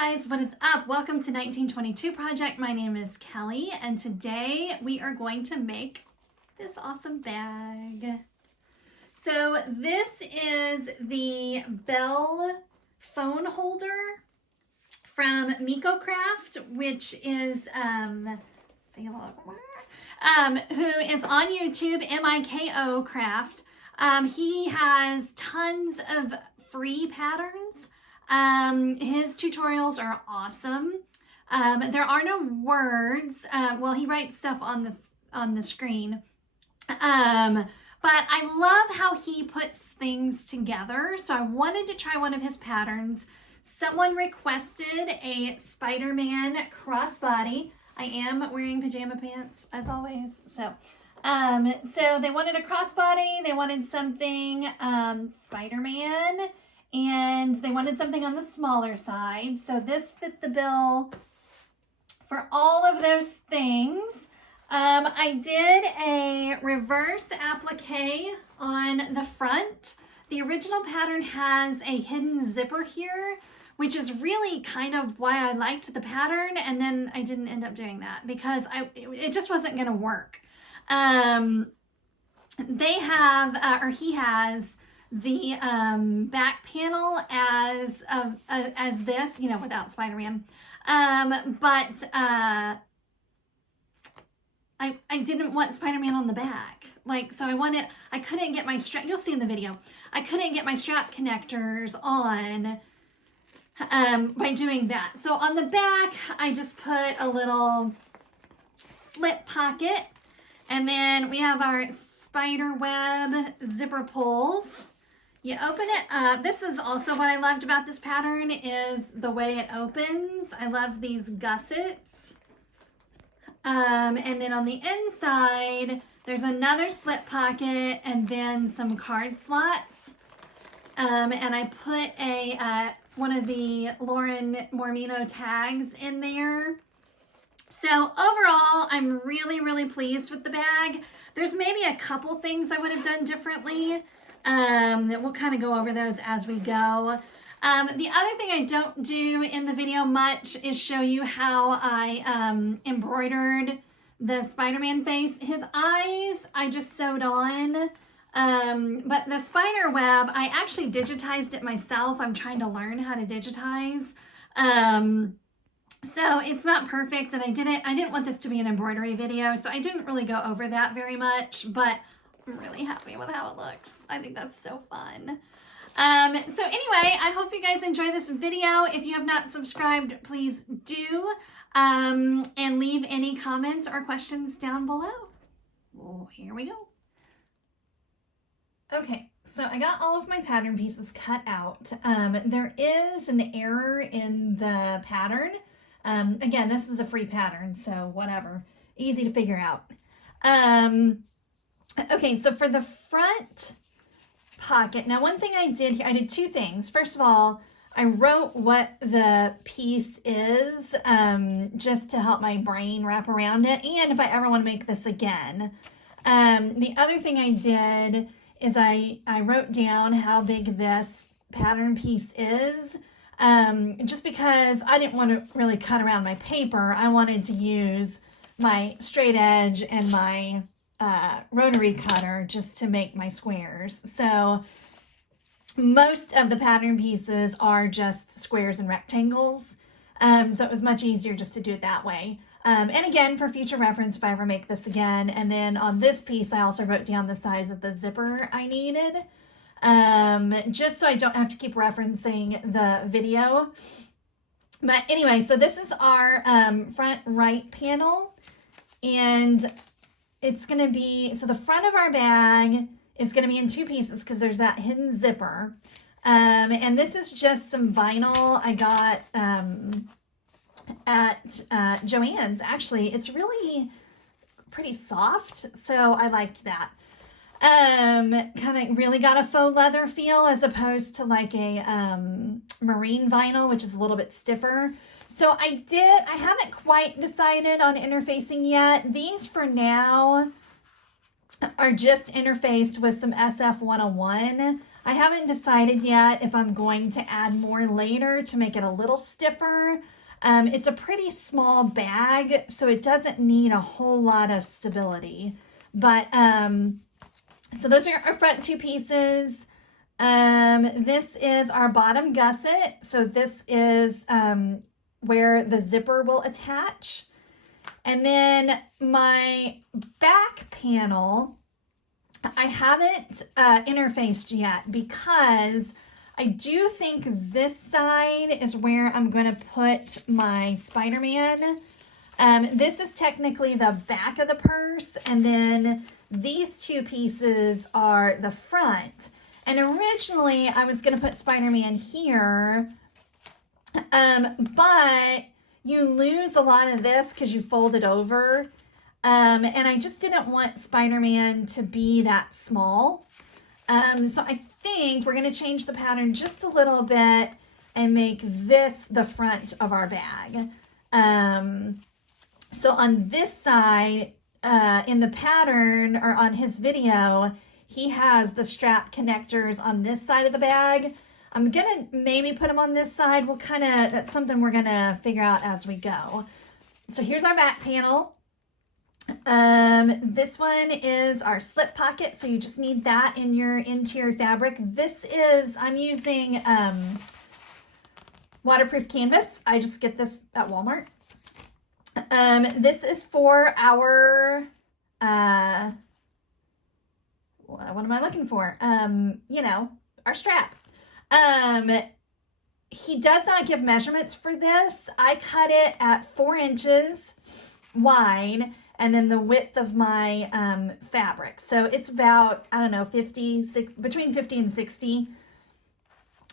guys, what is up? Welcome to 1922 Project. My name is Kelly, and today we are going to make this awesome bag. So this is the Belle Phone holder from Miko Craft, which is who is on YouTube, Miko Craft. He has tons of free patterns. His tutorials are awesome. There are no words. Well, he writes stuff on the screen. But I love how he puts things together. So I wanted to try one of his patterns. Someone requested a Spider-Man crossbody. I am wearing pajama pants as always. So they wanted a crossbody. They wanted something Spider-Man. And they wanted something on the smaller side. So this fit the bill for all of those things. I did a reverse applique on the front. The original pattern has a hidden zipper here, which is really kind of why I liked the pattern. And then I didn't end up doing that because it just wasn't going to work. They have, or he has, the back panel as this, you know, without Spider-Man. But I didn't want Spider-Man on the back. Like, so I couldn't get my strap, you'll see in the video, I couldn't get my strap connectors on by doing that. So on the back, I just put a little slip pocket, and then we have our spider web zipper pulls. You open it up. This is also what I loved about this pattern is the way it opens. I love these gussets. And then on the inside, there's another slip pocket and then some card slots. And I put one of the Lauren Mormino tags in there. So overall, I'm really, really pleased with the bag. There's maybe a couple things I would have done differently. We'll kind of go over those as we go. The other thing I don't do in the video much is show you how I embroidered the Spider-Man face. His eyes I just sewed on, but the spider web I actually digitized it myself. I'm trying to learn how to digitize. So it's not perfect, and I didn't want this to be an embroidery video, so I didn't really go over that very much, but I'm really happy with how it looks. I think that's so fun. So anyway, I hope you guys enjoy this video. If you have not subscribed, please do, and leave any comments or questions down below. Oh, here we go. Okay, so I got all of my pattern pieces cut out. There is an error in the pattern. Again, this is a free pattern, so whatever. Easy to figure out. Okay, so for the front pocket, now one thing I did here, I did two things. First of all, I wrote what the piece is, just to help my brain wrap around it, and if I ever want to make this again. The other thing I did is I wrote down how big this pattern piece is, just because I didn't want to really cut around my paper. I wanted to use my straight edge and my rotary cutter just to make my squares. So most of the pattern pieces are just squares and rectangles. So it was much easier just to do it that way. And again, for future reference, if I ever make this again. And then on this piece, I also wrote down the size of the zipper I needed, just so I don't have to keep referencing the video. But anyway, so this is our front right panel, and it's going to be, so the front of our bag is going to be in two pieces because there's that hidden zipper. And this is just some vinyl I got at Joann's. Actually, it's really pretty soft, so I liked that. Kind of really got a faux leather feel as opposed to like a marine vinyl, which is a little bit stiffer. So I haven't quite decided on interfacing yet. These for now are just interfaced with some SF 101. I haven't decided yet if I'm going to add more later to make it a little stiffer. It's a pretty small bag, so it doesn't need a whole lot of stability. But, so those are our front two pieces. This is our bottom gusset. So this is where the zipper will attach. And then my back panel, I haven't interfaced yet because I do think this side is where I'm going to put my Spider-Man. This is technically the back of the purse, and then these two pieces are the front. And originally I was going to put Spider-Man here, but you lose a lot of this because you fold it over. And I just didn't want Spider-Man to be that small. So I think we're going to change the pattern just a little bit and make this the front of our bag. So on this side, in the pattern or on his video, he has the strap connectors on this side of the bag. I'm going to maybe put them on this side. That's something we're going to figure out as we go. So here's our back panel. This one is our slip pocket. So you just need that in your interior fabric. I'm using, waterproof canvas. I just get this at Walmart. This is for our, what am I looking for? Our strap. He does not give measurements for this. I cut it at 4 inches wide and then the width of my fabric. So it's about, I don't know, between 50 and 60.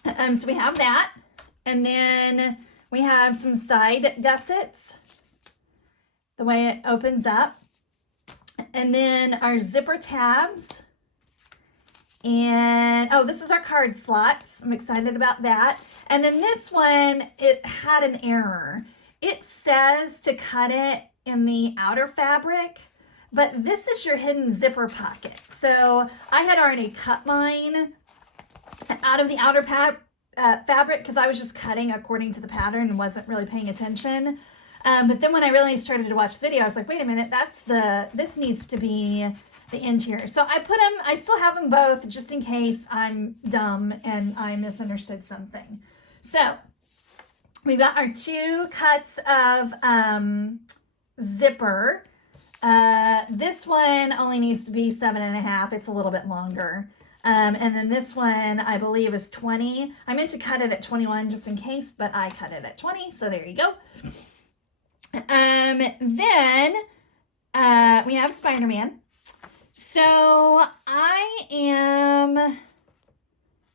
So we have that. And then we have some side gussets, the way it opens up. And then our zipper tabs. And, oh, this is our card slots. I'm excited about that. And then this one, it had an error. It says to cut it in the outer fabric, but this is your hidden zipper pocket. So I had already cut mine out of the outer fabric because I was just cutting according to the pattern and wasn't really paying attention. But then when I really started to watch the video, I was like, wait a minute, this needs to be the interior. So I still have them both just in case I'm dumb and I misunderstood something. So we've got our 2 cuts of zipper. This one only needs to be 7.5. It's a little bit longer. And then this one, I believe, is 20. I meant to cut it at 21 just in case, but I cut it at 20. So there you go. Then we have Spider-Man. So I am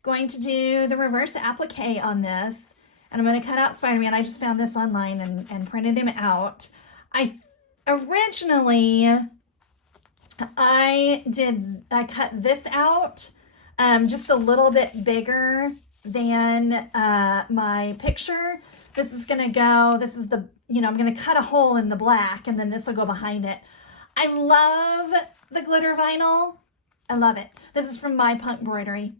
going to do the reverse applique on this, and I'm going to cut out Spider-Man. I just found this online and printed him out. Originally, I cut this out just a little bit bigger than my picture. This is going to go, I'm going to cut a hole in the black, and then this will go behind it. I love the glitter vinyl. I love it. This is from My Punk Embroidery.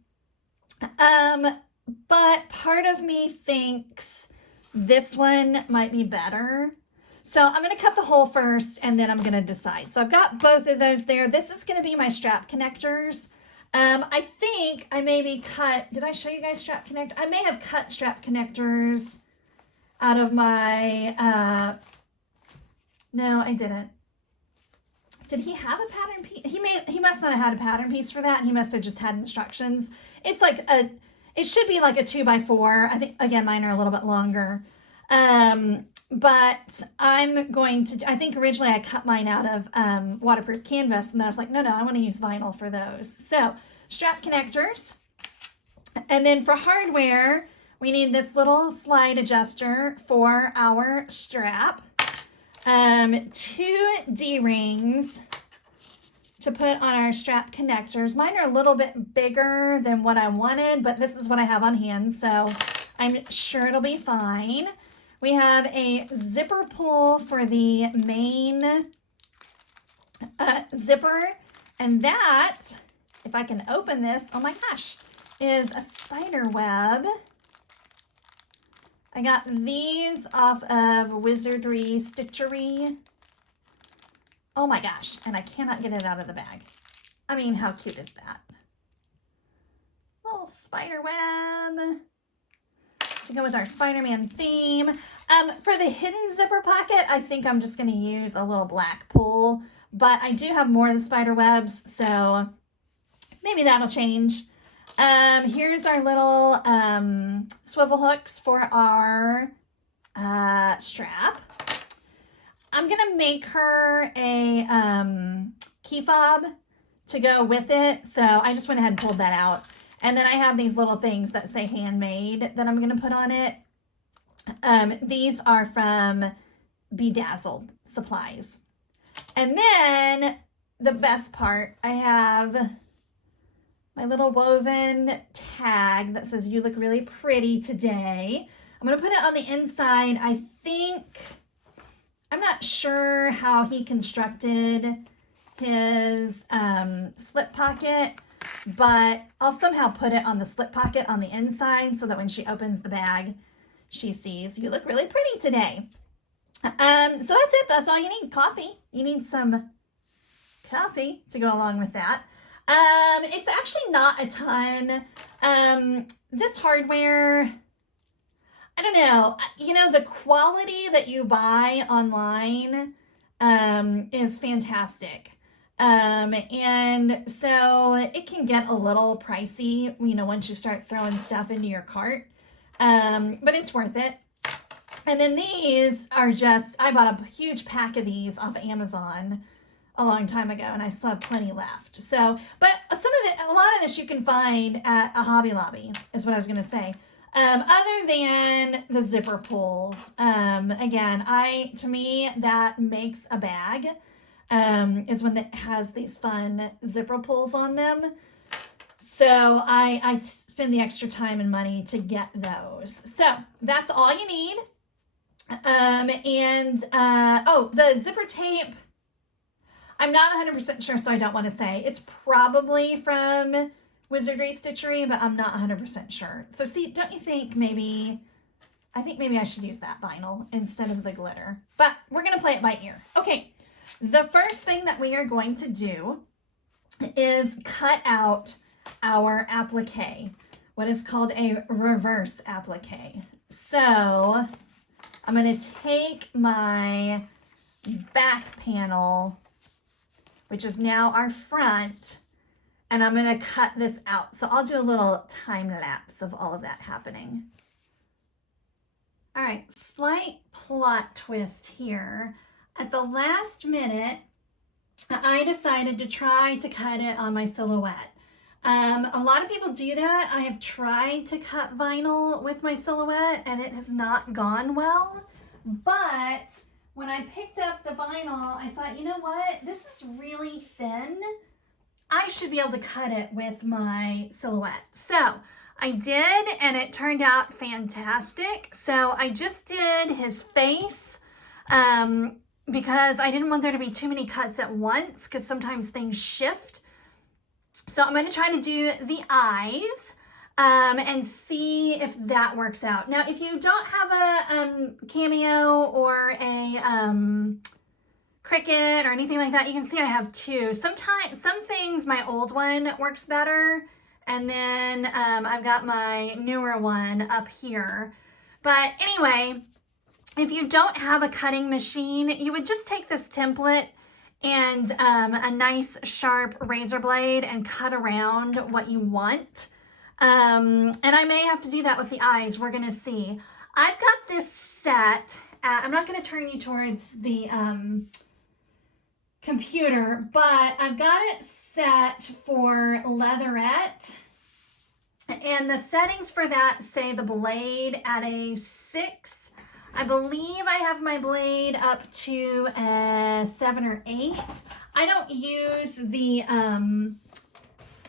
But part of me thinks this one might be better. So I'm going to cut the hole first, and then I'm going to decide. So I've got both of those there. This is going to be my strap connectors. I think I maybe did I show you guys strap connector? I may have cut strap connectors out of my, no, I didn't. Did he have a pattern piece? He must not have had a pattern piece for that. He must have just had instructions. It's like it should be like a 2x4. I think, again, mine are a little bit longer. But I think originally I cut mine out of waterproof canvas, and then I was like, no, I want to use vinyl for those. So strap connectors. And then for hardware, we need this little slide adjuster for our strap. 2 D-rings to put on our strap connectors. Mine are a little bit bigger than what I wanted, but this is what I have on hand, so I'm sure it'll be fine. We have a zipper pull for the main zipper, and that, if I can open this, oh my gosh, is a spider web. I got these off of Wizardry Stitchery. Oh my gosh, and I cannot get it out of the bag. I mean, how cute is that? Little spider web to go with our Spider-Man theme. For the hidden zipper pocket, I think I'm just going to use a little black pull, but I do have more of the spider webs, so maybe that'll change. Here's our little swivel hooks for our strap. I'm going to make her a key fob to go with it, so I just went ahead and pulled that out. And then I have these little things that say handmade that I'm going to put on it. These are from Bedazzled Supplies. And then the best part, I have my little woven tag that says, "You look really pretty today." I'm going to put it on the inside. I'm not sure how he constructed his slip pocket, but I'll somehow put it on the slip pocket on the inside so that when she opens the bag, she sees, "You look really pretty today." So that's it. That's all you need. Coffee. You need some coffee to go along with that. It's actually not a ton. This hardware, I don't know. You know, the quality that you buy online is fantastic. And so it can get a little pricey, you know, once you start throwing stuff into your cart. But it's worth it. And then these are just, I bought a huge pack of these off of Amazon a long time ago, and I still have plenty left. So, but a lot of this you can find at a Hobby Lobby, is what I was going to say. Other than the zipper pulls, again, to me, that makes a bag, is when it has these fun zipper pulls on them. So I spend the extra time and money to get those. So that's all you need. The zipper tape, I'm not 100% sure, so I don't want to say. It's probably from Wizardry Stitchery, but I'm not 100% sure. So see, don't you think maybe I should use that vinyl instead of the glitter. But we're going to play it by ear. Okay, the first thing that we are going to do is cut out our applique, what is called a reverse applique. So I'm going to take my back panel, which is now our front, and I'm going to cut this out. So I'll do a little time lapse of all of that happening. All right, slight plot twist here. At the last minute, I decided to try to cut it on my silhouette. A lot of people do that. I have tried to cut vinyl with my silhouette and it has not gone well. But when I picked up the vinyl, I thought, you know what? This is really thin. I should be able to cut it with my silhouette. So I did, and it turned out fantastic. So I just did his face because I didn't want there to be too many cuts at once because sometimes things shift. So I'm going to try to do the eyes and see if that works out. Now, if you don't have a Cameo or a Cricut or anything like that, you can see I have two. Sometimes, some things, my old one works better, and then I've got my newer one up here. But anyway, if you don't have a cutting machine, you would just take this template and a nice sharp razor blade and cut around what you want. And I may have to do that with the eyes. We're going to see. I've got this set at, I'm not going to turn you towards the computer, but I've got it set for leatherette. And the settings for that say the blade at a 6. I believe I have my blade up to a 7 or 8. I don't use the,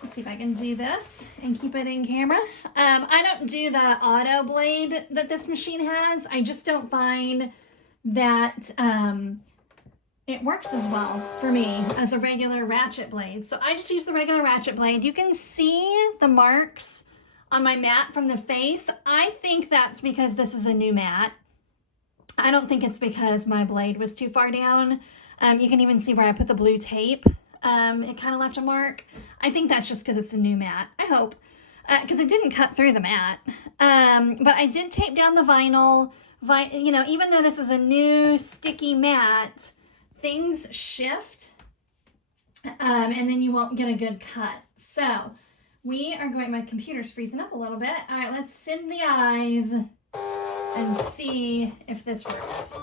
let's see if I can do this and keep it in camera. I don't do the auto blade that this machine has. I just don't find that it works as well for me as a regular ratchet blade. So I just use the regular ratchet blade. You can see the marks on my mat from the face. I think that's because this is a new mat. I don't think it's because my blade was too far down. You can even see where I put the blue tape. It kind of left a mark. I think that's just because it's a new mat. I hope. Because it didn't cut through the mat. But I did tape down the vinyl. You know, even though this is a new sticky mat, things shift. And then you won't get a good cut. So we are going, my computer's freezing up a little bit. All right, let's send the eyes and see if this works.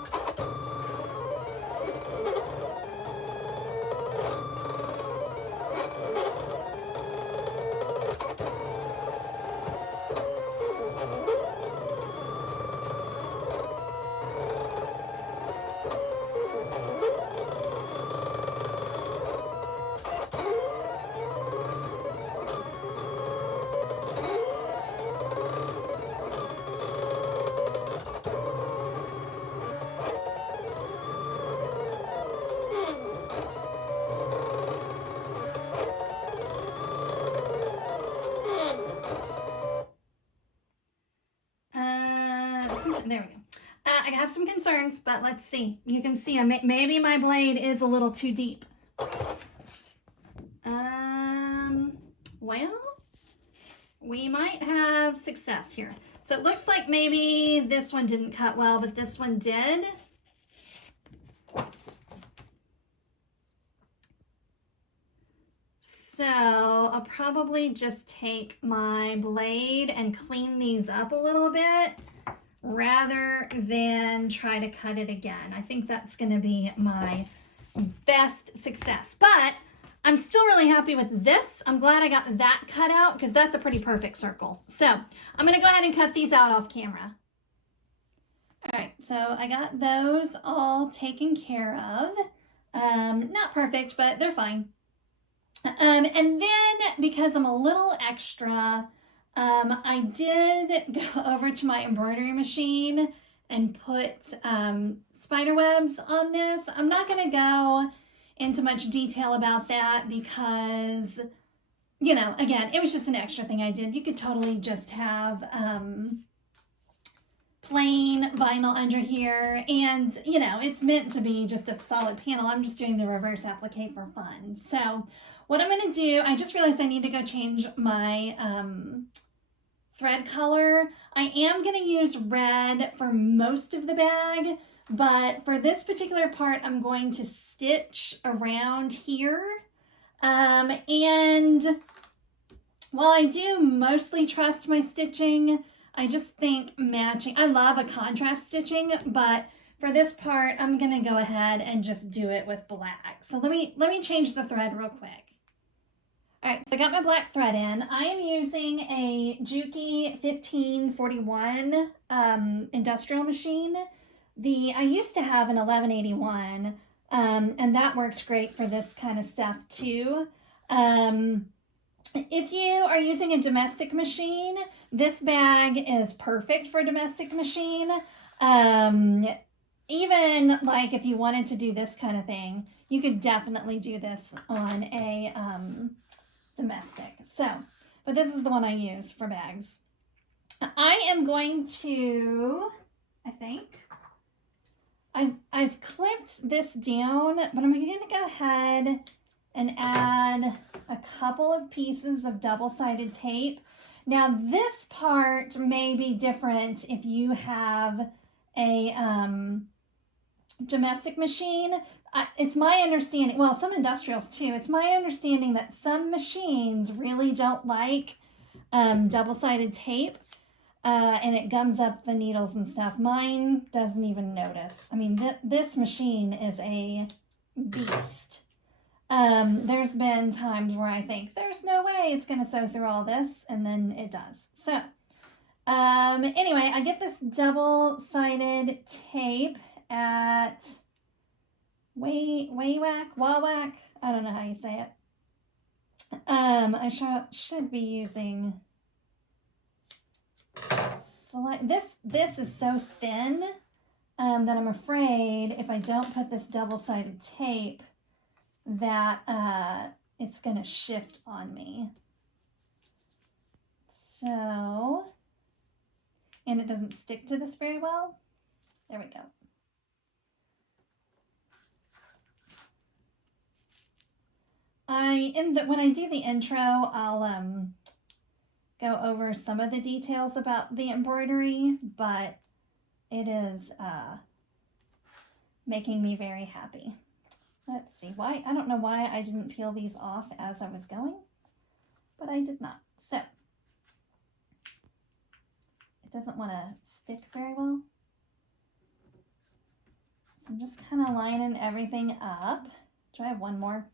There we go. I have some concerns, but let's see. You can see maybe my blade is a little too deep. Well, we might have success here. So it looks like maybe this one didn't cut well, but this one did. So I'll probably just take my blade and clean these up a little bit rather than try to cut it again. I think that's going to be my best success. But I'm still really happy with this. I'm glad I got that cut out because that's a pretty perfect circle. So I'm going to go ahead and cut these out off camera. All right, so I got those all taken care of. Not perfect, but they're fine. And then because I'm a little extra, I did go over to my embroidery machine and put spider webs on this. I'm not going to go into much detail about that because, you know, again, it was just an extra thing I did. You could totally just have plain vinyl under here, and, you know, it's meant to be just a solid panel. I'm just doing the reverse applique for fun. So what I'm going to do, I just realized I need to go change my thread color. I am going to use red for most of the bag, but for this particular part, I'm going to stitch around here. And while I do mostly trust my stitching, I just think matching, I love a contrast stitching, but for this part, I'm going to go ahead and just do it with black. So let me change the thread real quick. All right, so I got my black thread in. I am using a Juki 1541 industrial machine. I used to have an 1181, and that works great for this kind of stuff too. If you are using a domestic machine, this bag is perfect for a domestic machine. Even like if you wanted to do this kind of thing, you could definitely do this on a domestic. So, but this is the one I use for bags. I am going to, I think, I've clipped this down, but I'm going to go ahead and add a couple of pieces of double-sided tape. Now this part may be different if you have a domestic machine. It's my understanding, well, some industrials too, it's my understanding that some machines really don't like double-sided tape, and it gums up the needles and stuff. Mine doesn't even notice. I mean, this machine is a beast. There's been times where I think there's no way it's going to sew through all this, and then it does. So, anyway, I get this double-sided tape at Wawak, I don't know how you say it. I should be using this is so thin that I'm afraid if I don't put this double-sided tape that it's gonna shift on me. Let's So, and it doesn't stick to this very well. There we go. When I do the intro, I'll go over some of the details about the embroidery, but it is making me very happy. Let's see why. I don't know why I didn't peel these off as I was going, but I did not. So it doesn't want to stick very well. So I'm just kind of lining everything up. Do I have one more?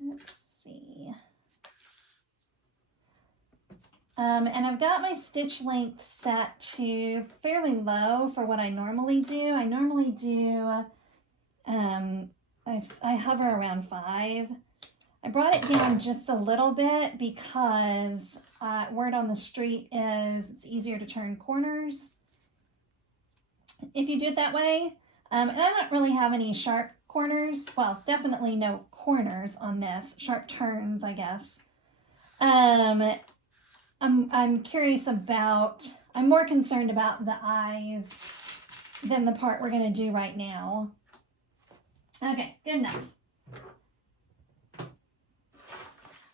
Let's see. And I've got my stitch length set to fairly low for what I normally do. I normally do, I hover around 5. I brought it down just a little bit because word on the street is it's easier to turn corners if you do it that way. And I don't really have any sharp corners. Well, definitely no corners on this. Sharp turns, I guess. I'm curious about, I'm more concerned about the eyes than the part we're going to do right now. Okay, good enough.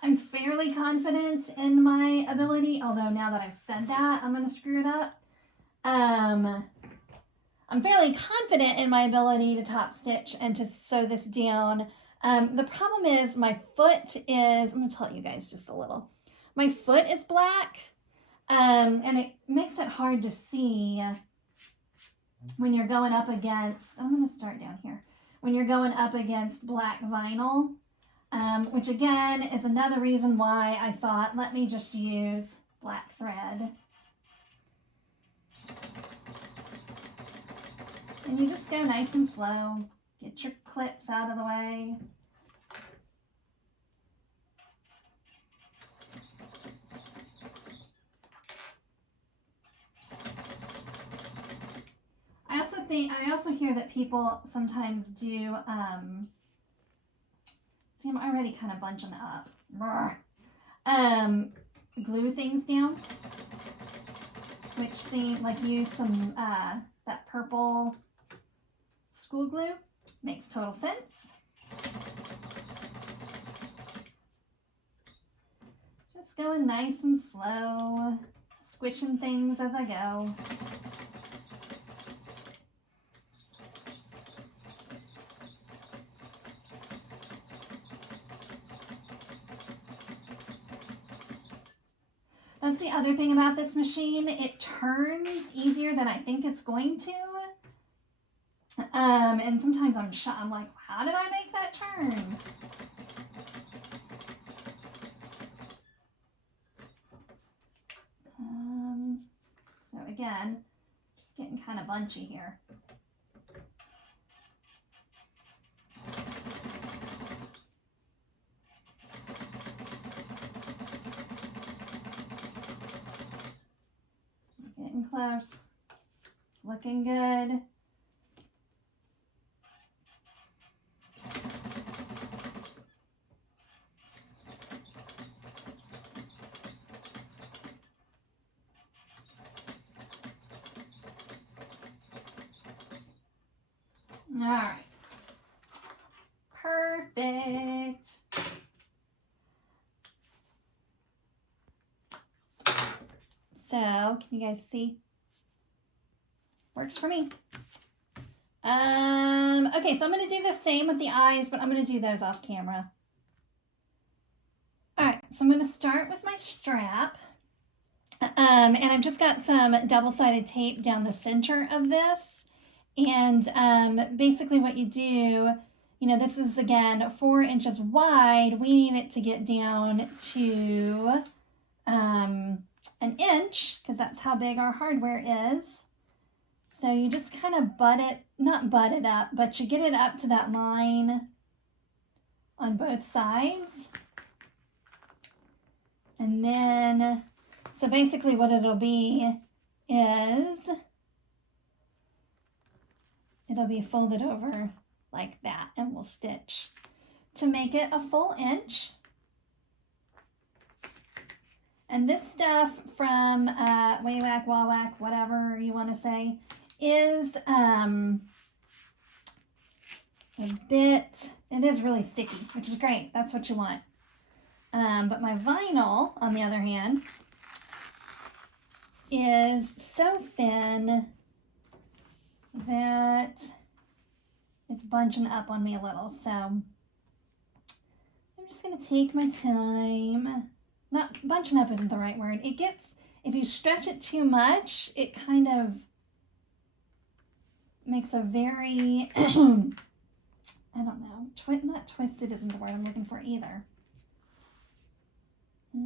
I'm fairly confident in my ability, although now that I've said that, I'm going to screw it up. I'm fairly confident in my ability to top stitch and to sew this down. The problem is my foot is, I'm going to tell you guys just a little. My foot is black, and it makes it hard to see when you're going up against, I'm going to start down here, when you're going up against black vinyl, which again is another reason why I thought, let me just use black thread. And you just go nice and slow, get your clips out of the way. I also hear that people sometimes do, see, I'm already kind of bunching up. Glue things down, which use some, that purple school glue. Makes total sense. Just going nice and slow, squishing things as I go. That's the other thing about this machine. It turns easier than I think it's going to. And sometimes I'm like, how did I make that turn? So again, just getting kind of bunchy here. Getting close. It's looking good. All right. Perfect. So, can you guys see? Works for me. Okay, so I'm going to do the same with the eyes, but I'm going to do those off camera. All right, so I'm going to start with my strap. And I've just got some double-sided tape down the center of this. And basically what you do, this is, again, 4 inches wide. We need it to get down to an inch, because that's how big our hardware is. So you just kind of not butt it up, but you get it up to that line on both sides. And then, so basically what it'll be is, it'll be folded over like that, and we'll stitch to make it a full inch. And this stuff from Waywack, Wawack, whatever you want to say, is a bit, it is really sticky, which is great. That's what you want. But my vinyl, on the other hand, is so thin that it's bunching up on me a little. So I'm just going to take my time. Not bunching up isn't the right word. It gets, if you stretch it too much, it kind of makes a very, I don't know, not twisted isn't the word I'm looking for either. I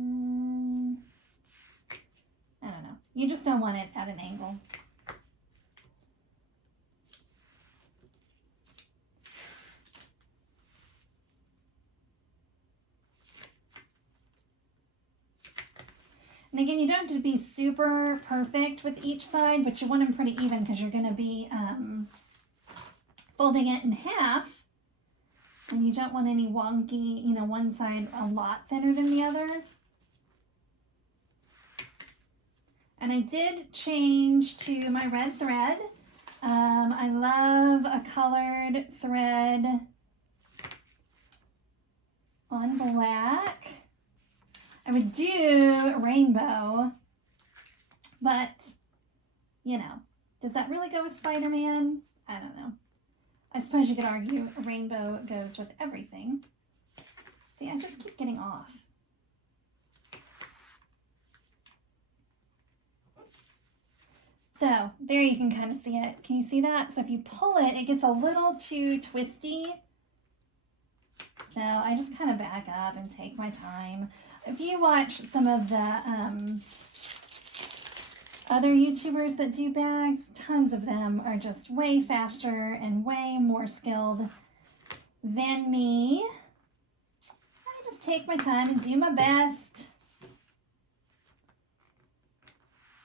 don't know. You just don't want it at an angle. And again, you don't have to be super perfect with each side, but you want them pretty even because you're going to be folding it in half. And you don't want any wonky, you know, one side a lot thinner than the other. And I did change to my red thread. I love a colored thread on black. I would do a rainbow, but, you know, does that really go with Spider-Man? I don't know. I suppose you could argue a rainbow goes with everything. See, I just keep getting off. So there you can kind of see it. Can you see that? So if you pull it, it gets a little too twisty. So I just kind of back up and take my time. If you watch some of the other YouTubers that do bags, tons of them are just way faster and way more skilled than me. I just take my time and do my best.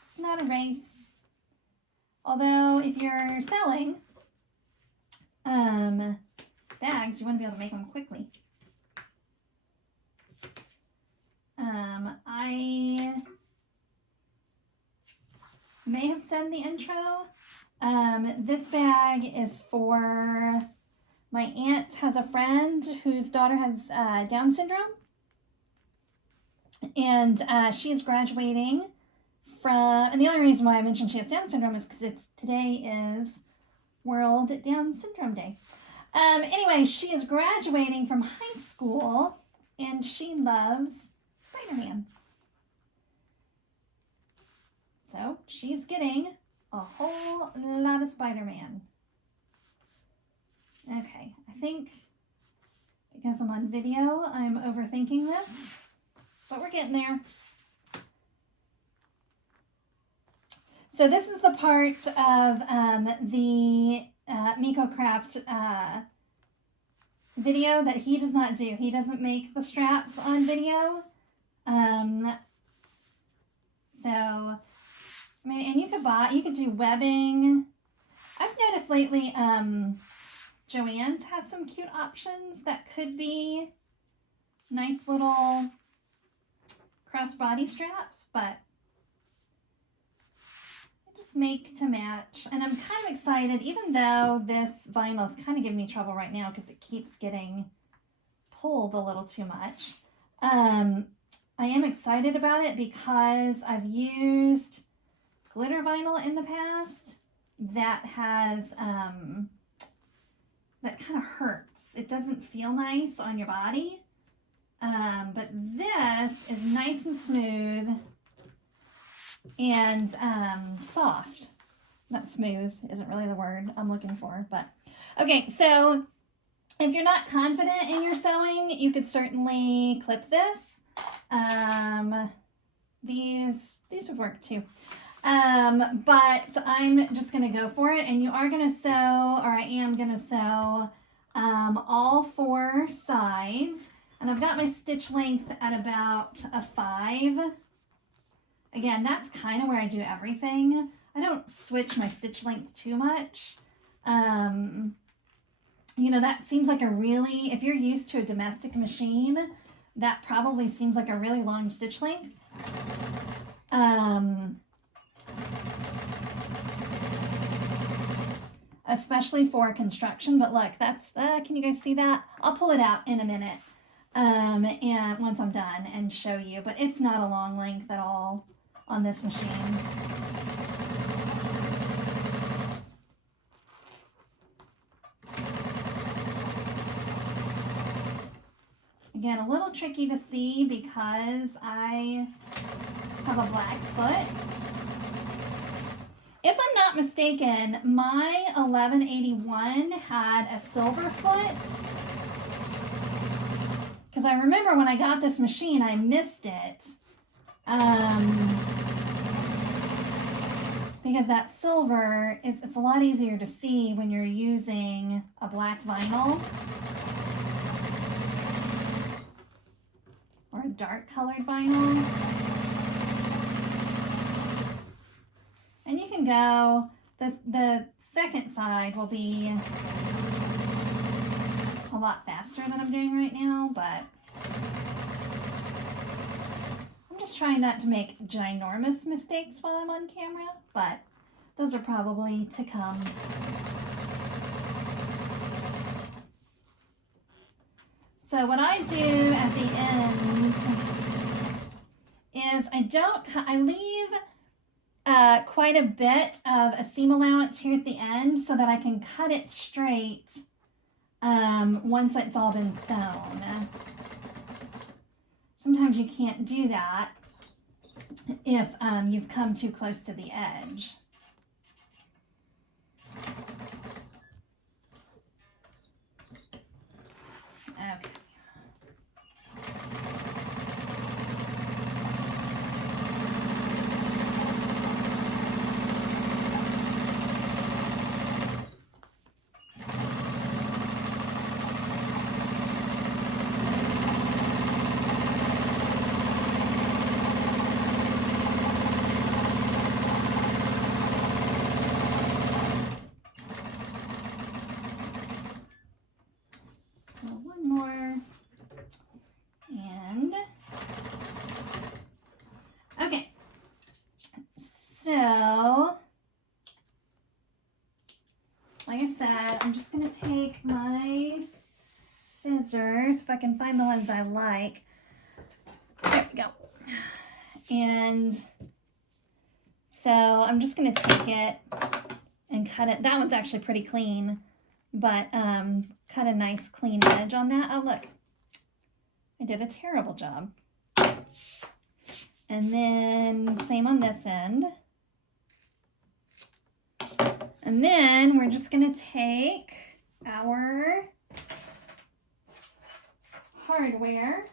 It's not a race. Although if you're selling bags, you want to be able to make them quickly. I may have said in the intro, this bag is for my aunt has a friend whose daughter has Down syndrome. And she is graduating from, and the only reason why I mentioned she has Down syndrome is because today is World Down Syndrome Day. Anyway, she is graduating from high school and she loves Spider-Man. So she's getting a whole lot of Spider-Man. Okay, I think because I'm on video, I'm overthinking this, but we're getting there. So this is the part of the Miko Craft video that he does not do. He doesn't make the straps on video. So, I mean, and you could do webbing. I've noticed lately, Joann's has some cute options that could be nice little crossbody straps, but I just make to match. And I'm kind of excited, even though this vinyl is kind of giving me trouble right now because it keeps getting pulled a little too much. I am excited about it because I've used glitter vinyl in the past that has, that kind of hurts. It doesn't feel nice on your body. But this is nice and smooth and soft. Not smooth isn't really the word I'm looking for, but okay. So if you're not confident in your sewing, you could certainly clip this. These would work too. But I'm just going to go for it, and you are going to sew, or I am going to sew all 4 sides, and I've got my stitch length at about a 5. Again, that's kind of where I do everything. I don't switch my stitch length too much. You know, that seems like a really, if you're used to a domestic machine, that probably seems like a really long stitch length. Especially for construction. But look, that's, can you guys see that? I'll pull it out in a minute. And once I'm done and show you, but it's not a long length at all on this machine. Again, a little tricky to see because I have a black foot. If I'm not mistaken, my 1181 had a silver foot. Because I remember when I got this machine, I missed it. Because that silver, it's a lot easier to see when you're using a black vinyl. Or a dark colored vinyl. And you can go, the second side will be a lot faster than I'm doing right now, but I'm just trying not to make ginormous mistakes while I'm on camera, but those are probably to come. So what I do at the ends is I leave quite a bit of a seam allowance here at the end so that I can cut it straight once it's all been sewn. Sometimes you can't do that if you've come too close to the edge. Okay. One more. And okay. So, like I said, I'm just going to take my scissors, if I can find the ones I like. There we go. And so I'm just going to take it and cut it. That one's actually pretty clean, but cut a nice clean edge on that. Oh, look. I did a terrible job. And then same on this end. And then we're just going to take our hardware.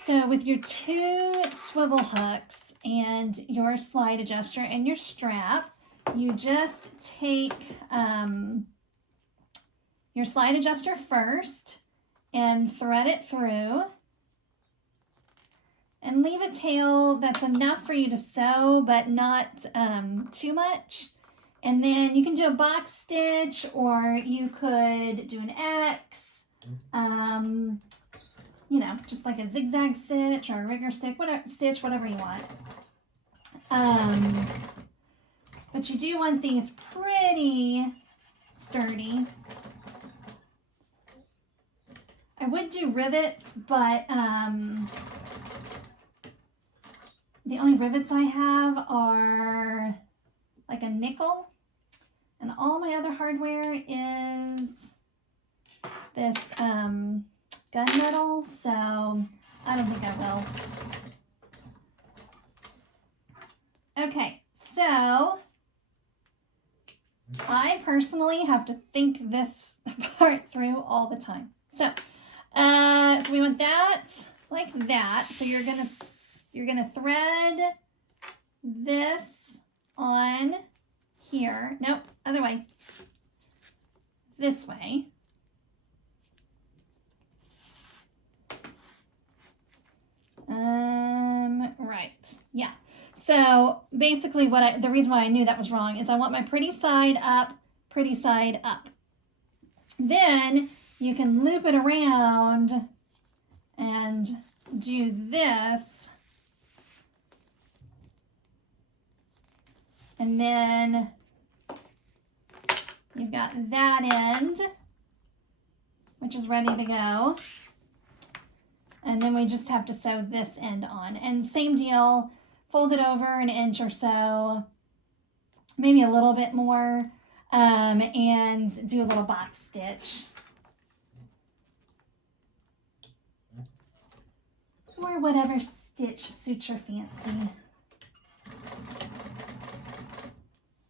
So with your 2 swivel hooks and your slide adjuster and your strap, you just take your slide adjuster first and thread it through and leave a tail that's enough for you to sew but not too much. And then you can do a box stitch, or you could do an X, you know, just like a zigzag stitch or a rigger stitch, whatever you want. But you do want these pretty sturdy. I would do rivets, but the only rivets I have are like a nickel, and all my other hardware is this gunmetal, so I don't think I will. Okay, so I personally have to think this part through all the time. So, so we want that like that. So you're gonna thread this on here. Nope, other way. This way. Right. Yeah. So basically the reason why I knew that was wrong is I want my pretty side up, pretty side up. Then you can loop it around and do this. And then you've got that end, which is ready to go. And then we just have to sew this end on. And same deal, fold it over an inch or so, maybe a little bit more, and do a little box stitch. Or whatever stitch suits your fancy.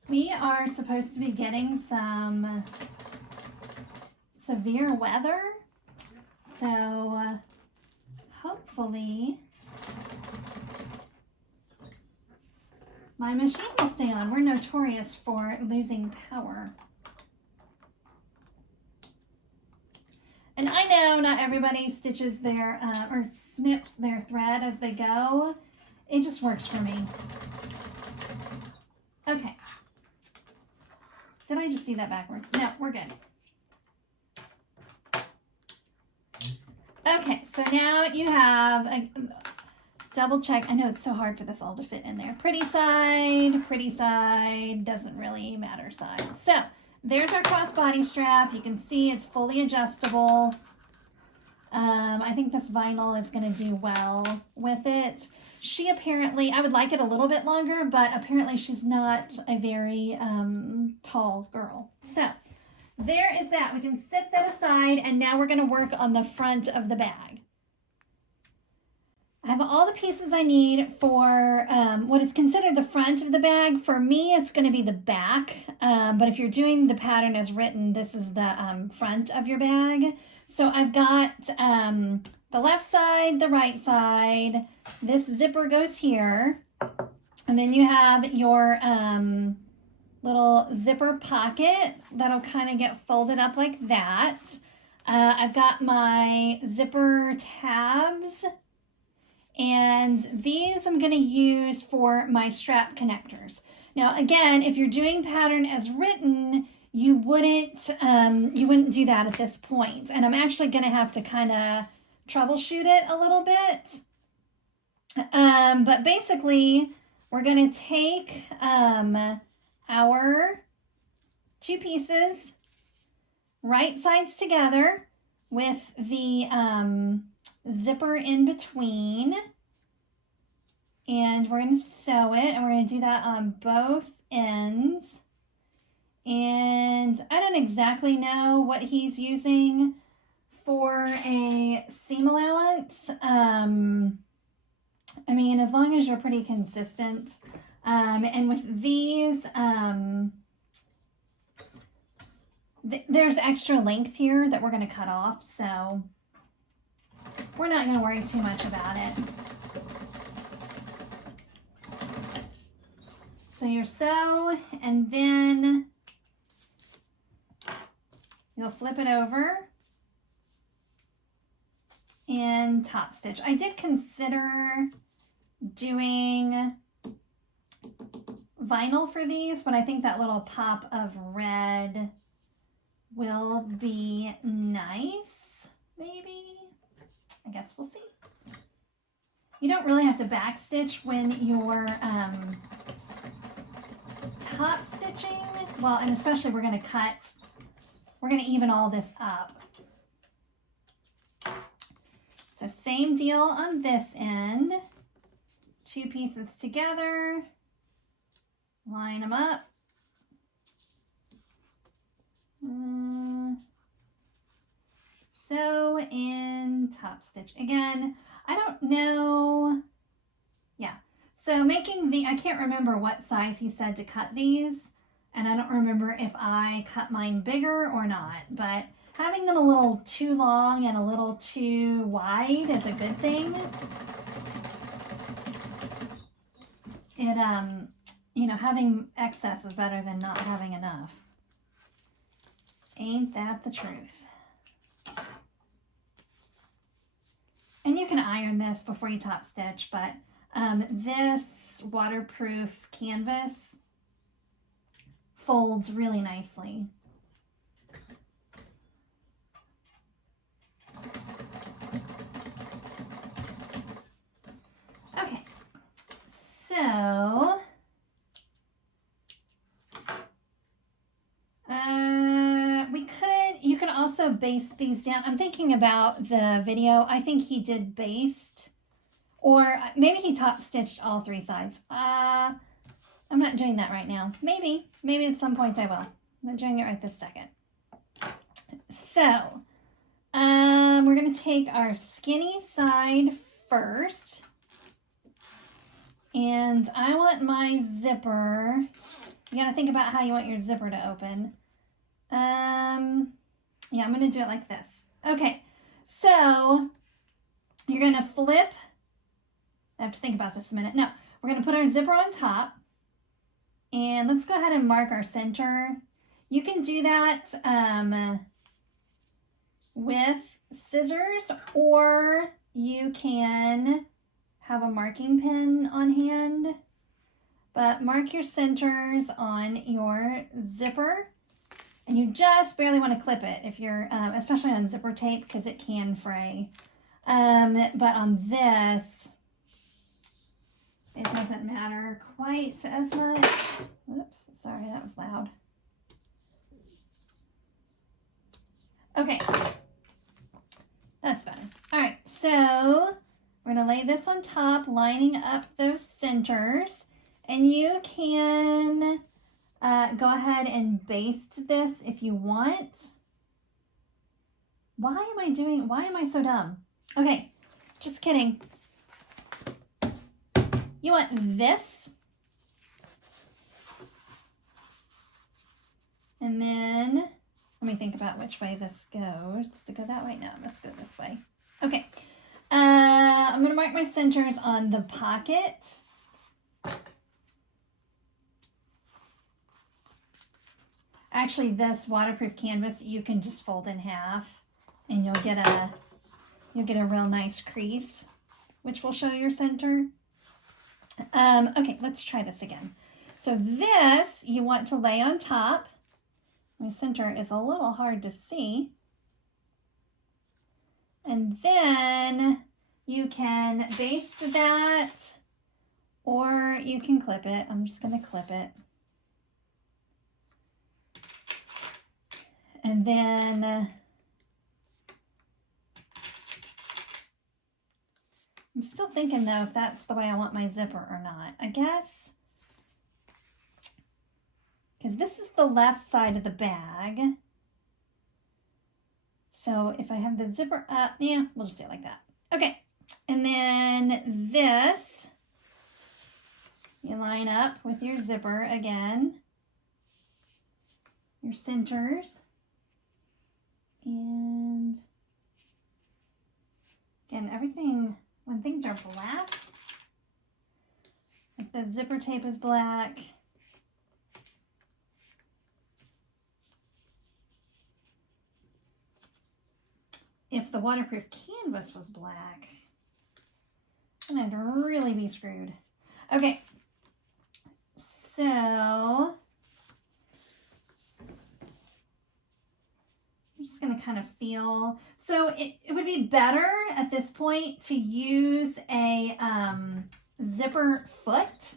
We are supposed to be getting some severe weather, so hopefully my machine will stay on. We're notorious for losing power. And I know not everybody stitches their, or snips their thread as they go. It just works for me. Okay. Did I just do that backwards? No, we're good. Okay, so now you have a double check. I know it's so hard for this all to fit in there. Pretty side, doesn't really matter side. So there's our crossbody strap. You can see it's fully adjustable. I think this vinyl is going to do well with it. She apparently, I would like it a little bit longer, but apparently she's not a very tall girl. So there is that. We can set that aside, and now we're going to work on the front of the bag. I have all the pieces I need for what is considered the front of the bag. For me, it's going to be the back, but if you're doing the pattern as written, this is the front of your bag. So I've got the left side, the right side. This zipper goes here, and then you have your little zipper pocket that'll kind of get folded up like that. I've got my zipper tabs, and these I'm going to use for my strap connectors. Now again, if you're doing pattern as written, you wouldn't do that at this point. And I'm actually going to have to kind of troubleshoot it a little bit. But basically, we're going to take our two pieces, right sides together with the zipper in between. And we're going to sew it, and we're going to do that on both ends. And I don't exactly know what he's using for a seam allowance. I mean, as long as you're pretty consistent. And with these, there's extra length here that we're going to cut off, so we're not going to worry too much about it. So you sew, and then you'll flip it over and top stitch. I did consider doing vinyl for these, but I think that little pop of red will be nice, maybe. I guess we'll see. You don't really have to back stitch when you're top stitching. Well, and especially we're going to even all this up. So same deal on this end. Two pieces together. Line them up. Sew and top stitch. Again, I don't know. Yeah. So making I can't remember what size he said to cut these. And I don't remember if I cut mine bigger or not, but having them a little too long and a little too wide is a good thing. It, you know, having excess is better than not having enough. Ain't that the truth? And you can iron this before you top stitch, but this waterproof canvas folds really nicely. So, you could also baste these down. I'm thinking about the video. I think he did baste, or maybe he top stitched all 3 sides. I'm not doing that right now. Maybe at some point I will. I'm not doing it right this second. So, we're going to take our skinny side first. And I want my zipper. You got to think about how you want your zipper to open. Yeah, I'm going to do it like this. Okay, so you're going to flip. I have to think about this a minute. No, we're going to put our zipper on top. And let's go ahead and mark our center. You can do that with scissors, or you can have a marking pen on hand. But mark your centers on your zipper. And you just barely want to clip it if you're, especially on zipper tape, because it can fray. But on this, it doesn't matter quite as much. Whoops, sorry, that was loud. Okay, that's better. All right, so we're gonna lay this on top, lining up those centers, and you can go ahead and baste this if you want. Why am I so dumb? Okay, just kidding. You want this. And then, let me think about which way this goes. Does it go that way? No, it must go this way. Okay. I'm going to mark my centers on the pocket. Actually, this waterproof canvas, you can just fold in half and you'll get a real nice crease, which will show your center. Okay, let's try this again. So this you want to lay on top. My center is a little hard to see. And then you can baste that, or you can clip it. I'm just going to clip it. And then I'm still thinking though if that's the way I want my zipper or not. I guess, because this is the left side of the bag. So if I have the zipper up, yeah, we'll just do it like that. Okay, and then this, you line up with your zipper again, your centers, and again, everything, when things are black, like the zipper tape is black, if the waterproof canvas was black, then I'd really be screwed. Okay, so I'm just going to kind of feel. So it would be better at this point to use a zipper foot.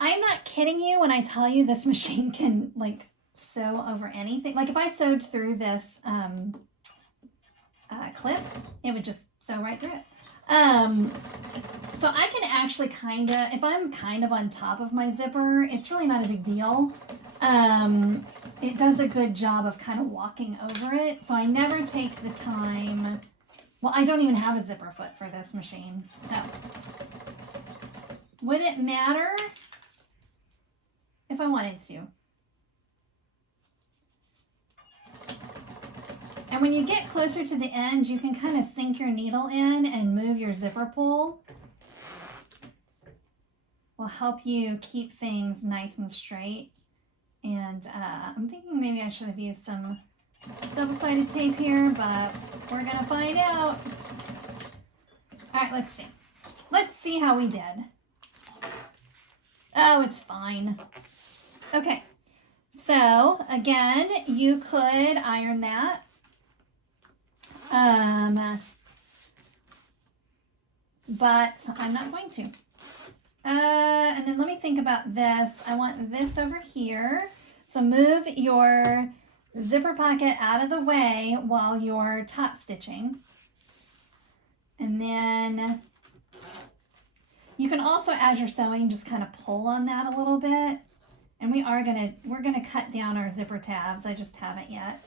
I'm not kidding you when I tell you this machine can like sew over anything. Like if I sewed through this clip, it would just sew right through it. So I can actually kind of, if I'm kind of on top of my zipper, it's really not a big deal. It does a good job of kind of walking over it. So I never take the time. Well, I don't even have a zipper foot for this machine. So would it matter if I wanted to? And when you get closer to the end, you can kind of sink your needle in and move your zipper pull. Will help you keep things nice and straight. And I'm thinking maybe I should have used some double-sided tape here, but we're gonna find out. All right, let's see. Let's see how we did. Oh, it's fine. Okay, so again, you could iron that. But I'm not going to. And then let me think about this. I want this over here. So move your zipper pocket out of the way while you're top stitching. And then you can also, as you're sewing, just kind of pull on that a little bit. And we're gonna cut down our zipper tabs. I just haven't yet.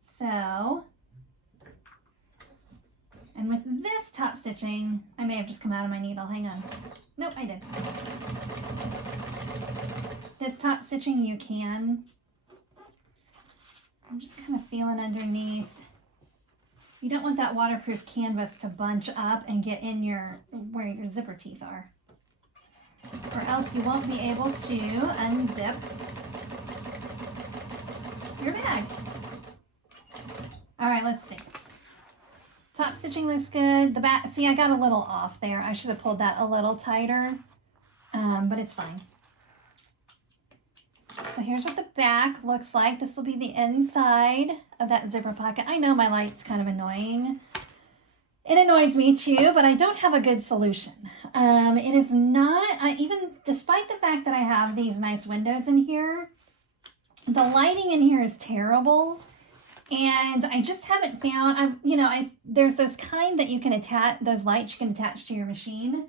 So, and with this top stitching, I may have just come out of my needle. Hang on. Nope, I did. This top stitching, you can. I'm just kind of feeling underneath. You don't want that waterproof canvas to bunch up and get in where your zipper teeth are. Or else you won't be able to unzip your bag. All right, let's see. Top stitching looks good. The back, see, I got a little off there. I should have pulled that a little tighter, but it's fine. So here's what the back looks like. This will be the inside of that zipper pocket. I know my light's kind of annoying. It annoys me too, but I don't have a good solution. It is not, even despite the fact that I have these nice windows in here, the lighting in here is terrible. And I just haven't found, there's those kind that you can attach, those lights you can attach to your machine.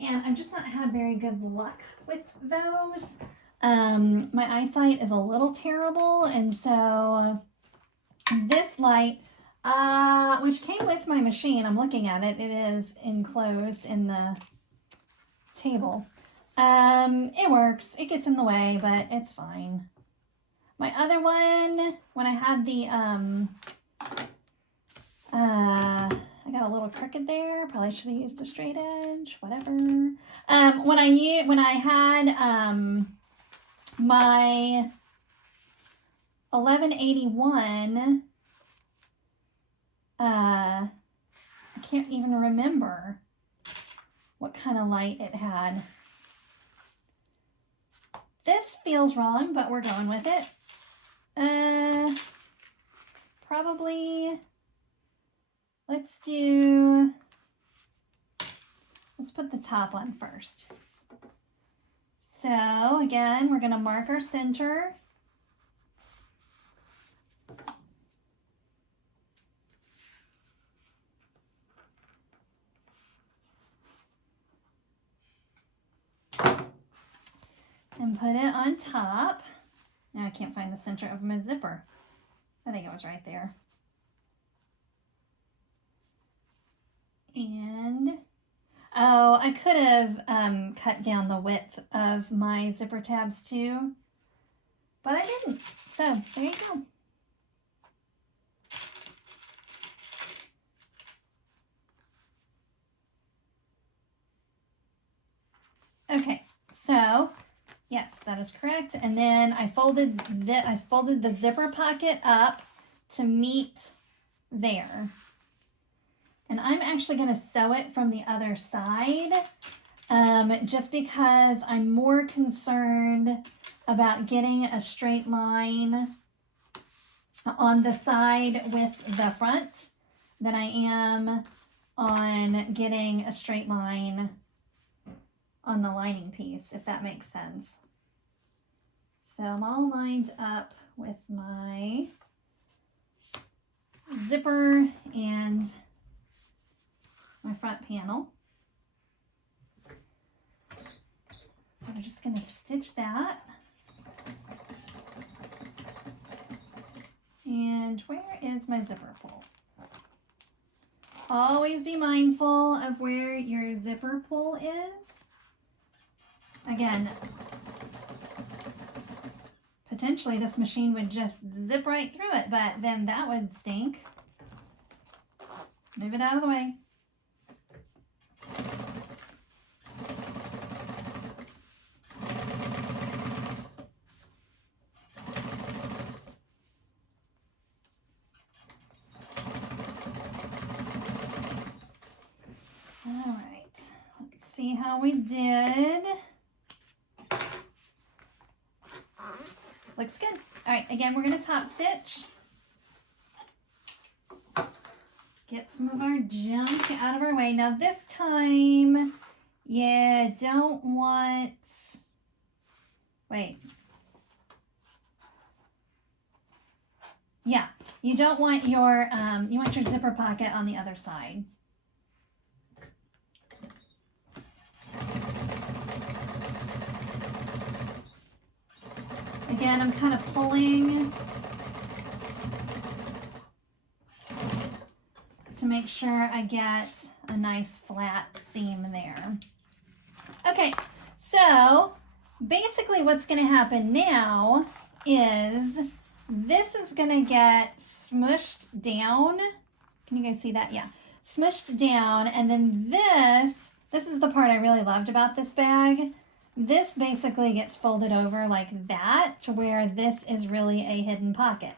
And I've just not had very good luck with those. My eyesight is a little terrible. And so this light, which came with my machine, I'm looking at it. It is enclosed in the table. It works. It gets in the way, but it's fine. My other one, when I had the, I got a little crooked there. Probably should have used a straight edge, whatever. When I had, my 1181, I can't even remember what kind of light it had. This feels wrong, but we're going with it. Probably, let's put the top on first. So again, we're going to mark our center. And put it on top. Now I can't find the center of my zipper. I think it was right there. And, oh, I could have cut down the width of my zipper tabs too, but I didn't. So there you go. Okay, so yes, that is correct. And then I folded the zipper pocket up to meet there. And I'm actually going to sew it from the other side, just because I'm more concerned about getting a straight line on the side with the front than I am on getting a straight line on the lining piece, if that makes sense. So I'm all lined up with my zipper and my front panel. So we're just going to stitch that. And where is my zipper pull? Always be mindful of where your zipper pull is. Again, potentially this machine would just zip right through it, but then that would stink. Move it out of the way. All right, let's see how we did. Looks good. All right, again, we're going to top stitch. Get some of our junk out of our way. Now this time, you don't want, wait. Yeah, you don't want your, you want your zipper pocket on the other side. Again, I'm kind of pulling to make sure I get a nice flat seam there. Okay, so basically what's going to happen now is this is going to get smushed down. Can you guys see that? Yeah, smushed down. And then this is the part I really loved about this bag. This basically gets folded over like that to where this is really a hidden pocket.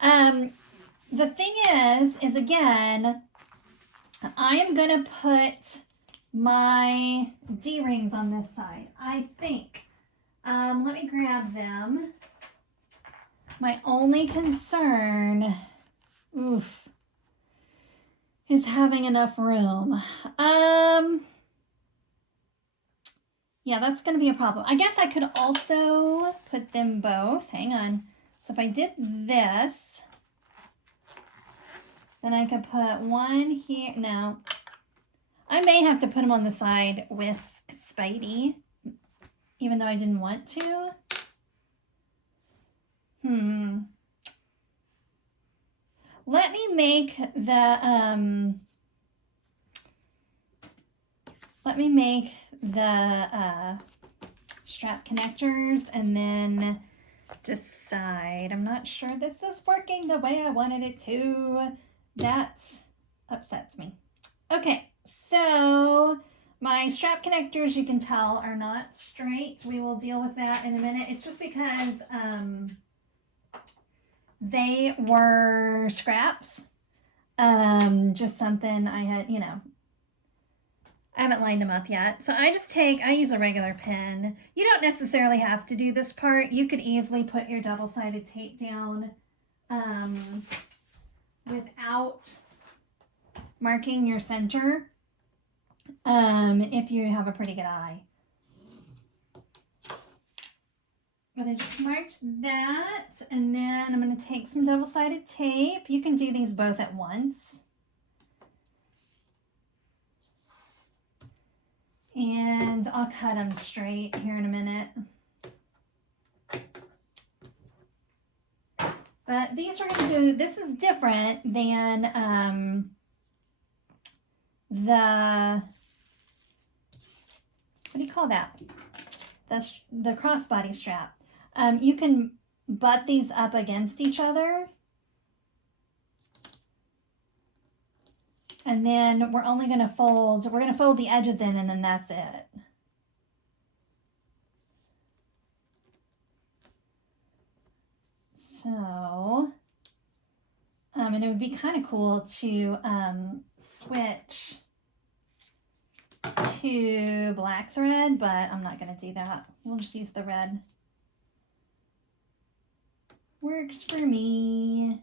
The thing is again, I am going to put my D-rings on this side, I think. Let me grab them. My only concern, is having enough room. Yeah, that's going to be a problem. I guess I could also put them both. Hang on. So if I did this, then I could put one here. No. I may have to put them on the side with Spidey, even though I didn't want to. Let me make the strap connectors and then decide. I'm not sure this is working the way I wanted it to. That upsets me. Okay, so my strap connectors, you can tell, are not straight. We will deal with that in a minute. It's just because they were scraps. Just something I had, I haven't lined them up yet. So I use a regular pin. You don't necessarily have to do this part. You could easily put your double-sided tape down without marking your center if you have a pretty good eye. But I just marked that, and then I'm going to take some double-sided tape. You can do these both at once. And I'll cut them straight here in a minute. But these we're going to do, this is different than what do you call that? That's the crossbody strap. You can butt these up against each other. And then we're only going to fold the edges in, and then that's it. So, and it would be kind of cool to switch to black thread, but I'm not going to do that. We'll just use the red. Works for me.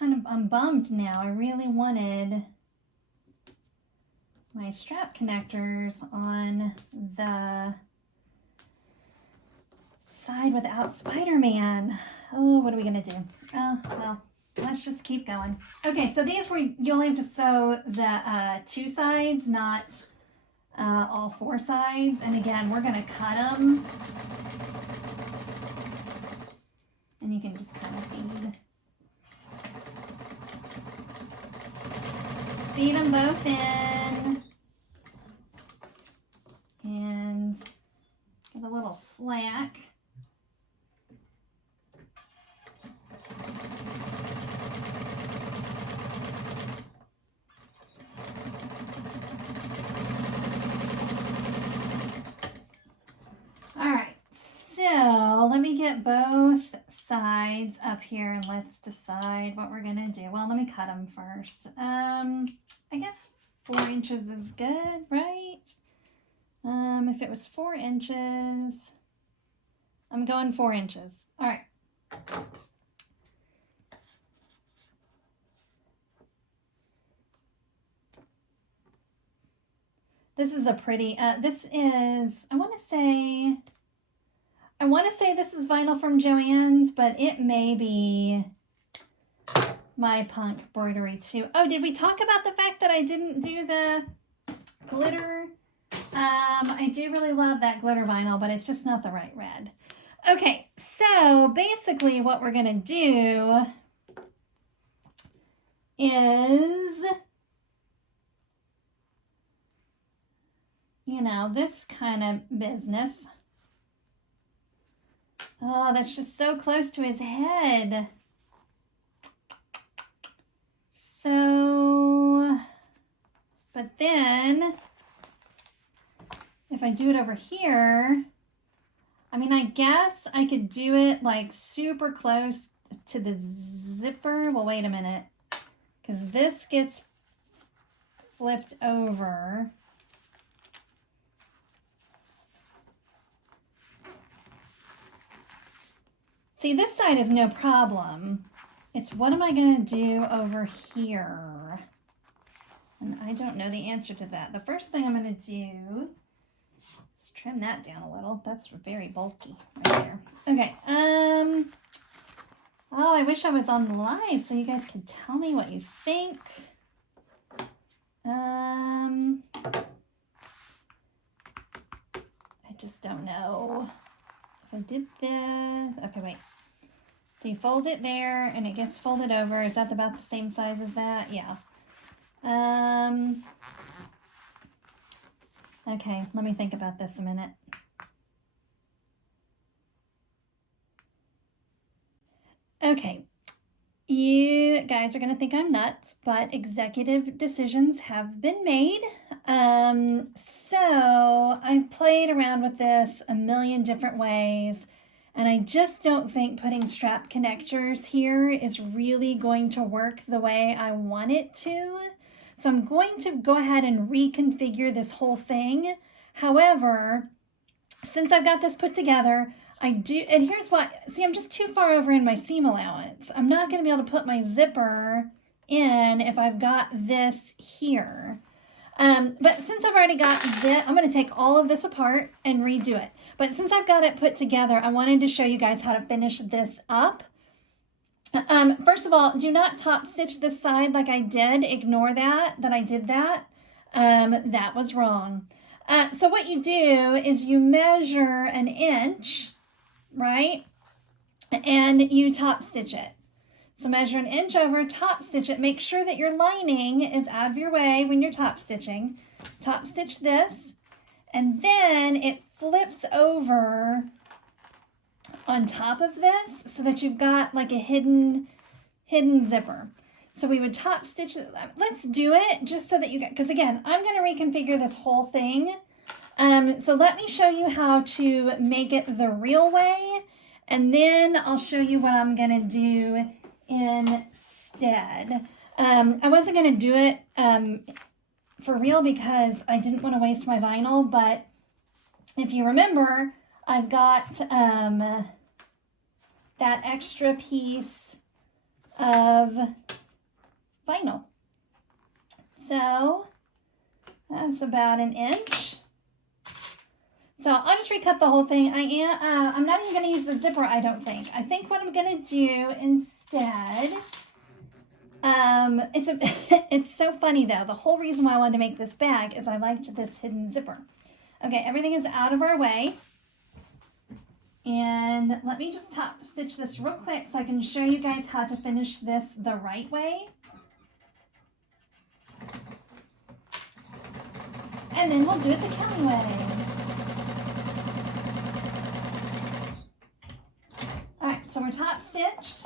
I'm bummed now. I really wanted my strap connectors on the side without Spider-Man. Oh, what are we gonna do? Oh, well, let's just keep going. Okay, so these you only have to sew the 2 sides, not all 4 sides. And again, we're gonna cut them. And you can just kind of feed them both in. And give a little slack. All right, so let me get both sides up here and let's decide what we're gonna do. Well, let me cut them first. I guess 4 inches is good, right? If it was 4 inches, I'm going 4 inches. All right. This is a pretty, this is, I want to say this is vinyl from Joann's, but it may be my punk embroidery too. Oh, did we talk about the fact that I didn't do the glitter? I do really love that glitter vinyl, but it's just not the right red. Okay, so basically what we're going to do is, you know, this kind of business. Oh, that's just so close to his head. So, but then if I do it over here, I mean, I guess I could do it like super close to the zipper. Well, wait a minute, because this gets flipped over. See, this side is no problem. It's what am I going to do over here? And I don't know the answer to that. The first thing I'm going to do is trim that down a little. That's very bulky right there. Okay. Oh, I wish I was on the live so you guys could tell me what you think. I just don't know. If I did this, okay, wait. So you fold it there and it gets folded over. Is that about the same size as that? Yeah. Okay, let me think about this a minute. Okay, you guys are going to think I'm nuts, but executive decisions have been made. So I've played around with this a million different ways, and I just don't think putting strap connectors here is really going to work the way I want it to. So I'm going to go ahead and reconfigure this whole thing. However, since I've got this put together, I do, and here's why. See, I'm just too far over in my seam allowance. I'm not going to be able to put my zipper in if I've got this here. But since I've already got this, I'm going to take all of this apart and redo it. But since I've got it put together, I wanted to show you guys how to finish this up. First of all, do not top stitch this side like I did. Ignore that I did that. That was wrong. So what you do is you measure an inch, right? And you top stitch it. So measure an inch over, top stitch it. Make sure that your lining is out of your way when you're top stitching. Top stitch this, and then it flips over on top of this so that you've got like a hidden zipper. So we would top stitch it. Let's do it just so that you get, because again, I'm going to reconfigure this whole thing. So let me show you how to make it the real way, and then I'll show you what I'm going to do instead. I wasn't going to do it for real because I didn't want to waste my vinyl, but if you remember, I've got that extra piece of vinyl. So that's about an inch. So I'll just recut the whole thing. I'm not even going to use the zipper, I don't think. I think what I'm going to do instead, it's so funny though. The whole reason why I wanted to make this bag is I liked this hidden zipper. Okay, everything is out of our way. And let me just top stitch this real quick so I can show you guys how to finish this the right way. And then we'll do it the Kelly way. All right, so we're top stitched.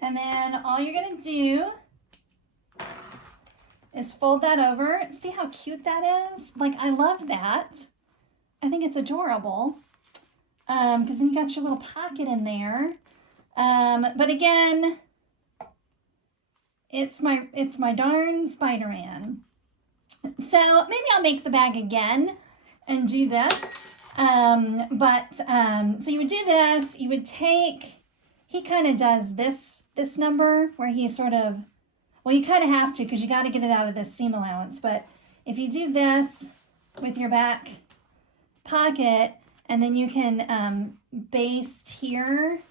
And then all you're gonna do is fold that over. See how cute that is? Like, I love that. I think it's adorable. Because then you got your little pocket in there. But again, it's my darn Spider-Man. So maybe I'll make the bag again and do this. So you would do this, you would take he kind of does this number where he sort of, well, you kind of have to because you got to get it out of this seam allowance. But if you do this with your back pocket, and then you can baste here,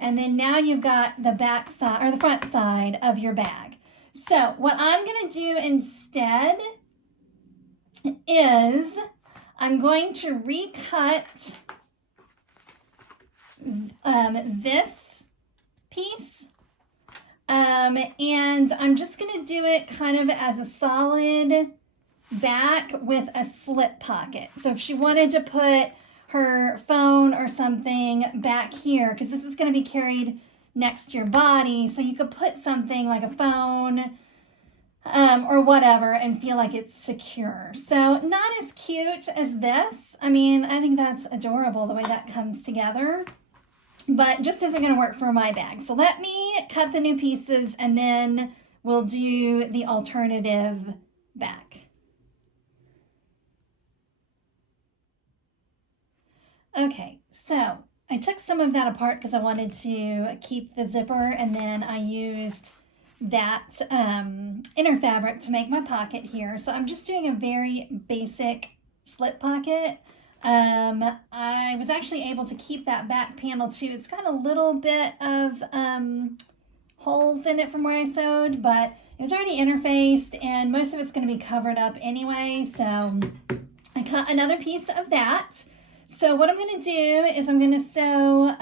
and then now you've got the back side or the front side of your bag. So what I'm going to do instead is I'm going to recut this piece, and I'm just going to do it kind of as a solid back with a slip pocket. So if she wanted to put her phone or something back here, because this is going to be carried next to your body, so you could put something like a phone or whatever and feel like it's secure. So not as cute as this. I mean, I think that's adorable the way that comes together, but just isn't going to work for my bag. So let me cut the new pieces and then we'll do the alternative back. Okay, so I took some of that apart because I wanted to keep the zipper, and then I used that inner fabric to make my pocket here. So I'm just doing a very basic slip pocket. I was actually able to keep that back panel too. It's got a little bit of holes in it from where I sewed, but it was already interfaced and most of it's going to be covered up anyway. So I cut another piece of that. So what I'm going to do is I'm going to sew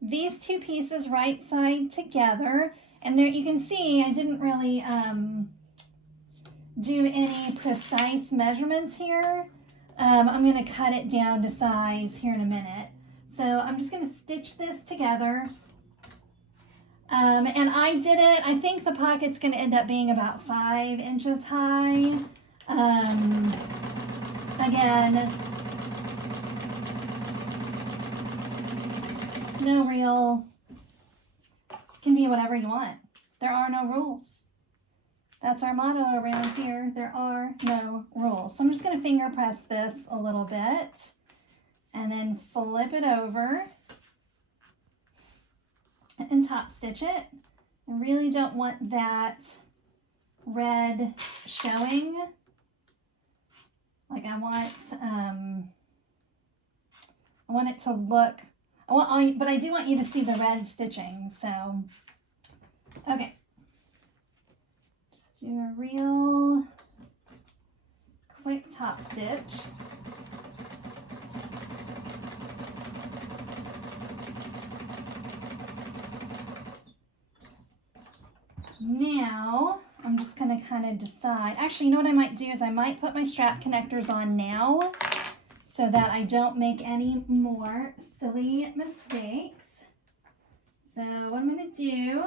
these two pieces right side together. And there you can see I didn't really do any precise measurements here. I'm going to cut it down to size here in a minute. So I'm just going to stitch this together. And I did it, I think the pocket's going to end up being about 5 inches high. Again, no real, can be whatever you want. There are no rules. That's our motto around here. There are no rules. So I'm just going to finger press this a little bit and then flip it over and top stitch it. I really don't want that red showing. Like I want it to look, but I do want you to see the red stitching. So, okay. Just do a real quick top stitch. Now, I'm just going to kind of decide. Actually, you know what I might do is I might put my strap connectors on now so that I don't make any more silly mistakes. So what I'm going to do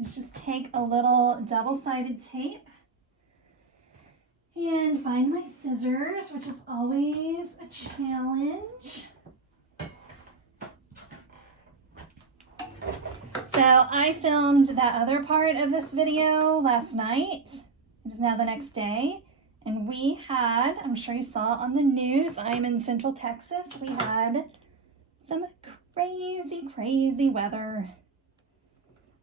is just take a little double-sided tape and find my scissors, which is always a challenge. So I filmed that other part of this video last night. It is now the next day. And we had, I'm sure you saw on the news, I'm in Central Texas. We had some crazy, crazy weather.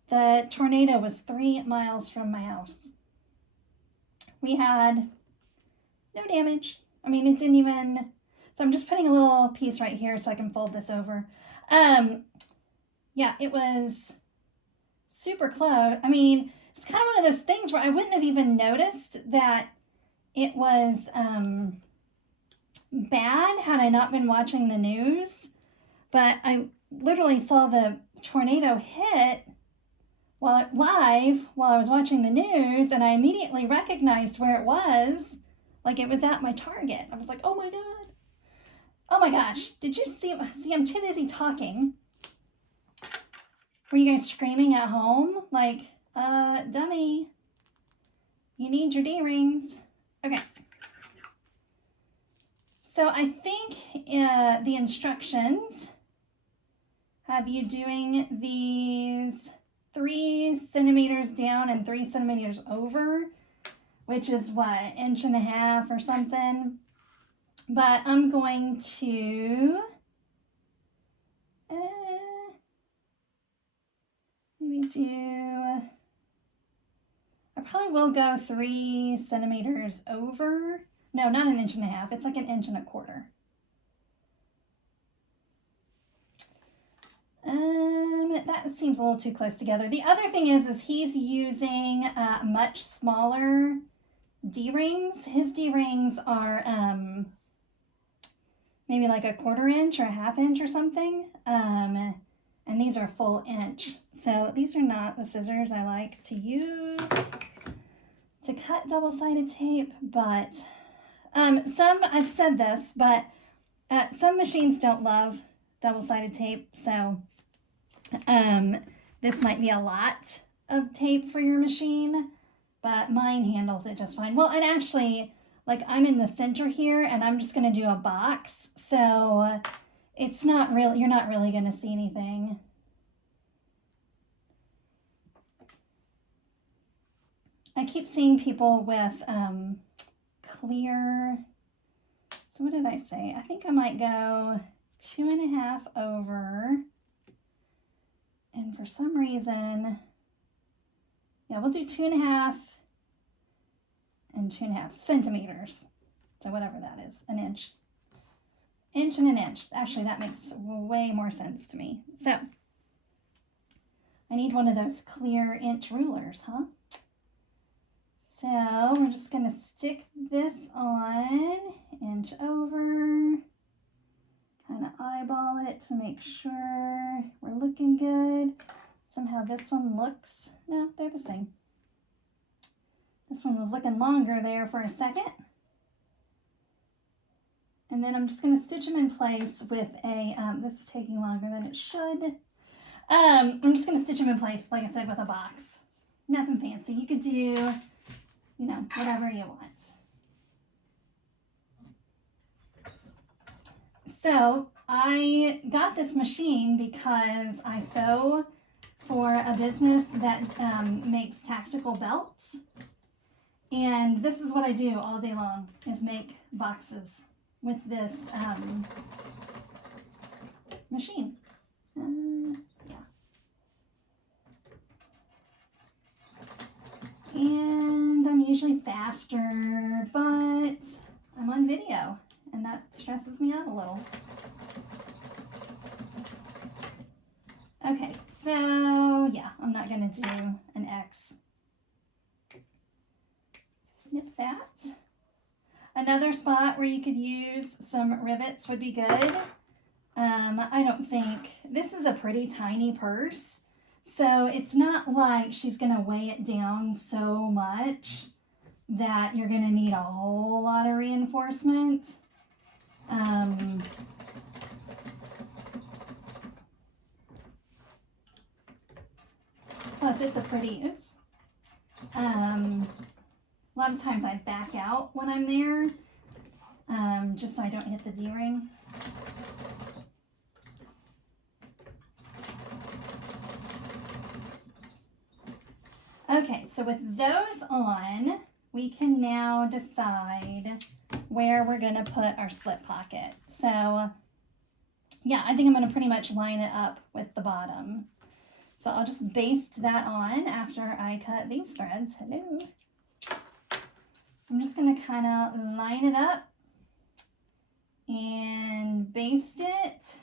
The tornado was 3 miles from my house. We had no damage. I mean, it didn't even, so I'm just putting a little piece right here so I can fold this over. Yeah, it was super close. I mean, it's kind of one of those things where I wouldn't have even noticed that it was bad had I not been watching the news. But I literally saw the tornado hit live while I was watching the news, and I immediately recognized where it was. Like it was at my Target. I was like, oh my God. Oh my gosh. Did you see, I'm too busy talking. Were you guys screaming at home? Like, dummy, you need your D-rings. Okay. So I think the instructions have you doing these 3 centimeters down and 3 centimeters over, which is what, 1.5 inches or something. But I'm going to I probably will go 3 centimeters over. No, not 1.5 inches. It's like 1.25 inches. That seems a little too close together. The other thing is he's using much smaller D-rings. His D-rings are maybe like 1/4 inch or 1/2 inch or something. And these are a full inch. So these are not the scissors I like to use to cut double-sided tape, but I've said this, but some machines don't love double-sided tape, so this might be a lot of tape for your machine, but mine handles it just fine. Well, and actually, like, I'm in the center here, and I'm just going to do a box, so it's not real. You're not really going to see anything. I keep seeing people with clear, so what did I say? I think I might go 2.5 over, and for some reason, yeah, we'll do 2.5 and 2.5 centimeters. So whatever that is, 1 inch. Inch and 1 inch. Actually, that makes way more sense to me. So I need one of those clear inch rulers, huh? So we're just going to stick this on, inch over, kind of eyeball it to make sure we're looking good. Somehow this one looks, no, they're the same. This one was looking longer there for a second. And then I'm just going to stitch them in place with a, this is taking longer than it should. I'm just going to stitch them in place, like I said, with a box. Nothing fancy. You could do, you know, whatever you want. So I got this machine because I sew for a business that makes tactical belts. And this is what I do all day long, is make boxes with this machine. Yeah. And I'm usually faster, but I'm on video, and that stresses me out a little. Okay, so yeah, I'm not going to do an X. Snip that. Another spot where you could use some rivets would be good. I don't think, this is a pretty tiny purse, so it's not like she's going to weigh it down so much that you're going to need a whole lot of reinforcement. Plus it's a pretty, oops. A lot of times I back out when I'm there, just so I don't hit the D-ring. Okay, so with those on, we can now decide where we're going to put our slip pocket. So, yeah, I think I'm going to pretty much line it up with the bottom. So I'll just baste that on after I cut these threads. Hello. I'm just going to kind of line it up and baste it.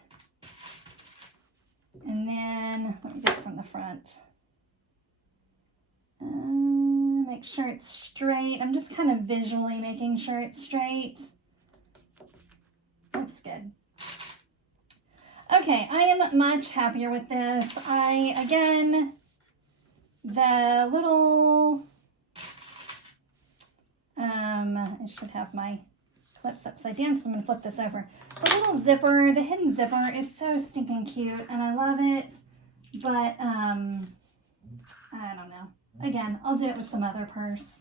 And then, let me do it from the front. Make sure it's straight. I'm just kind of visually making sure it's straight. Looks good. Okay, I am much happier with this. Again, the little, I should have my clips upside down because I'm going to flip this over. The little zipper, the hidden zipper is so stinking cute and I love it, but I don't know. Again, I'll do it with some other purse.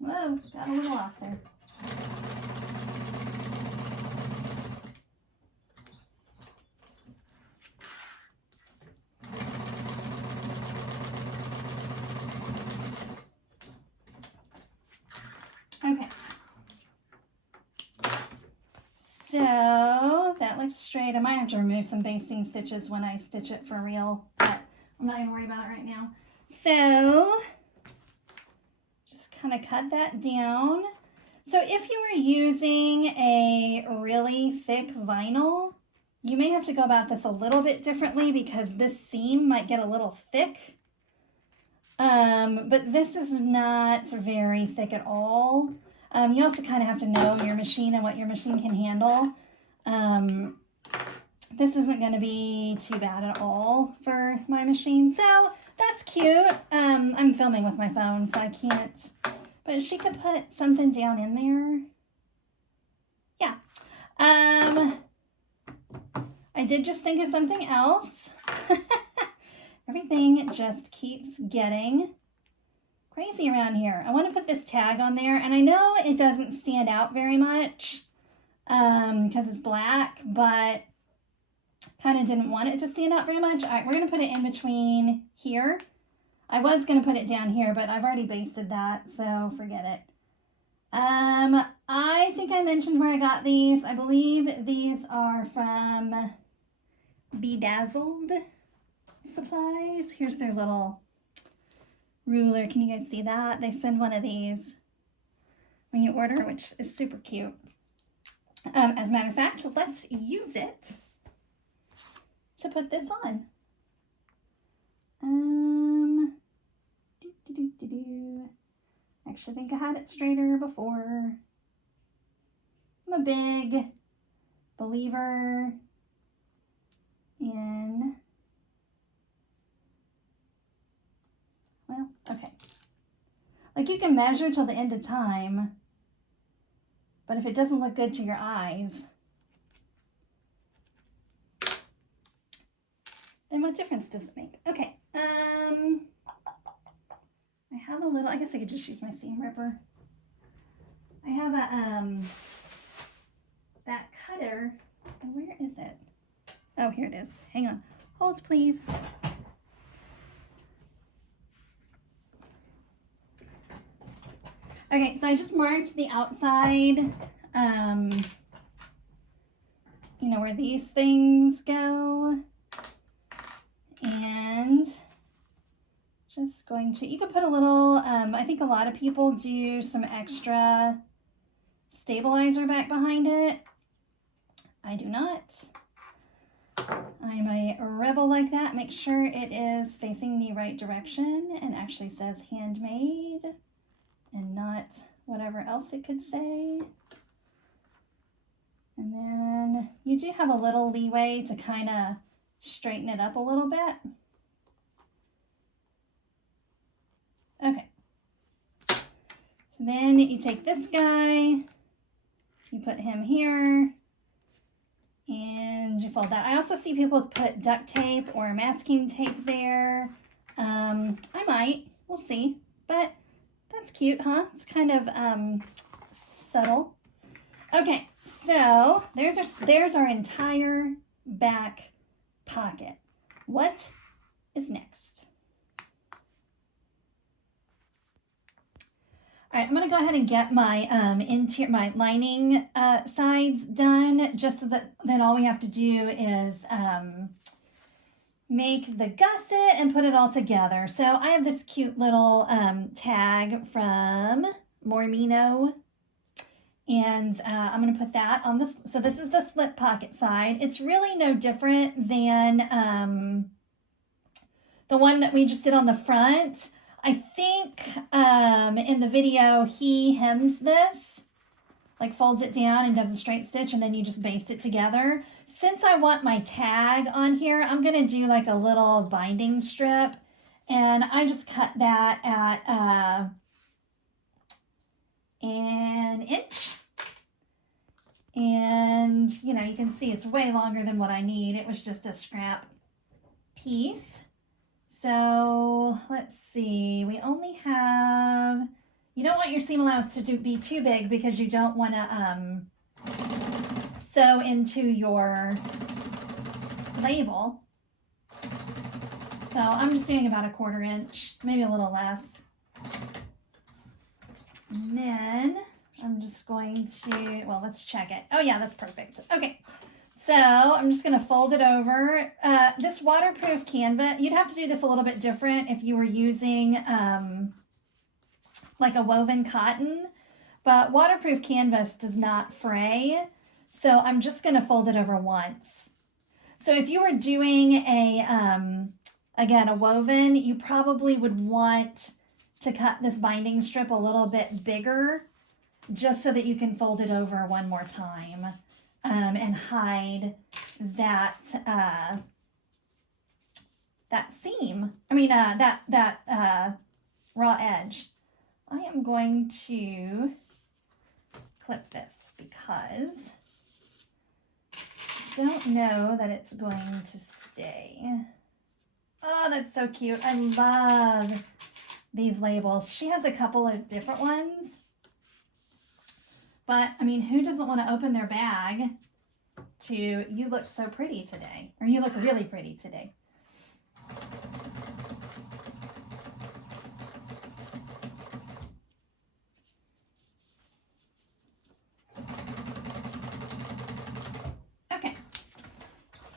Whoa, got a little off there. Okay. So that looks straight. I might have to remove some basting stitches when I stitch it for real, but I'm not gonna worry about it right now. So just kind of cut that down. So if you were using a really thick vinyl, you may have to go about this a little bit differently because this seam might get a little thick. But this is not very thick at all. You also kind of have to know your machine and what your machine can handle. This isn't going to be too bad at all for my machine. So that's cute. I'm filming with my phone, so I can't. But she could put something down in there. Yeah. I did just think of something else. Everything just keeps getting crazy around here. I want to put this tag on there, and I know it doesn't stand out very much because it's black, but kind of didn't want it to stand out very much. All right, we're going to put it in between here. I was going to put it down here, but I've already basted that, so forget it. I think I mentioned where I got these. I believe these are from Bedazzled Supplies. Here's their little ruler. Can you guys see that? They send one of these when you order, which is super cute. As a matter of fact, let's use it to put this on. Actually, I think I had it straighter before. I'm a big believer in, well, okay. Like you can measure till the end of time, but if it doesn't look good to your eyes, then what difference does it make? Okay, I have a little, I guess I could just use my seam ripper. I have a, that cutter, where is it? Oh, here it is. Hang on. Hold, please. Okay, so I just marked the outside, you know, where these things go. And just going to, you could put a little, I think a lot of people do some extra stabilizer back behind it. I do not. I'm a rebel like that. Make sure it is facing the right direction and actually says handmade and not whatever else it could say. And then you do have a little leeway to kind of straighten it up a little bit. Okay. So then you take this guy, you put him here, and you fold that. I also see people put duct tape or masking tape there. I might, we'll see, but that's cute, huh? It's kind of subtle. Okay, so there's our entire back pocket. What is next? All right, I'm gonna go ahead and get my my lining sides done, just so that then all we have to do is make the gusset and put it all together. So I have this cute little tag from Mormino, and I'm gonna put that on this. So this is the slip pocket side. It's really no different than the one that we just did on the front. I think in the video he hems this, like folds it down and does a straight stitch, and then you just baste it together. Since I want my tag on here, I'm gonna do like a little binding strip, and I just cut that at an inch. And you know, you can see it's way longer than what I need. It was just a scrap piece. So let's see, we only have, you don't want your seam allowance to be too big because you don't want to sew into your label. So I'm just doing about a 1/4 inch, maybe a little less. And then I'm just going to, well, let's check it. Oh yeah, that's perfect. Okay, so So I'm just going to fold it over. This waterproof canvas, you'd have to do this a little bit different if you were using like a woven cotton, but waterproof canvas does not fray. So I'm just going to fold it over once. So if you were doing again, a woven, you probably would want to cut this binding strip a little bit bigger just so that you can fold it over one more time and hide that that seam. I mean, that raw edge. I am going to clip this because I don't know that it's going to stay. Oh, that's so cute. I love these labels. She has a couple of different ones. But, I mean, who doesn't want to open their bag to, you look so pretty today, or you look really pretty today. Okay,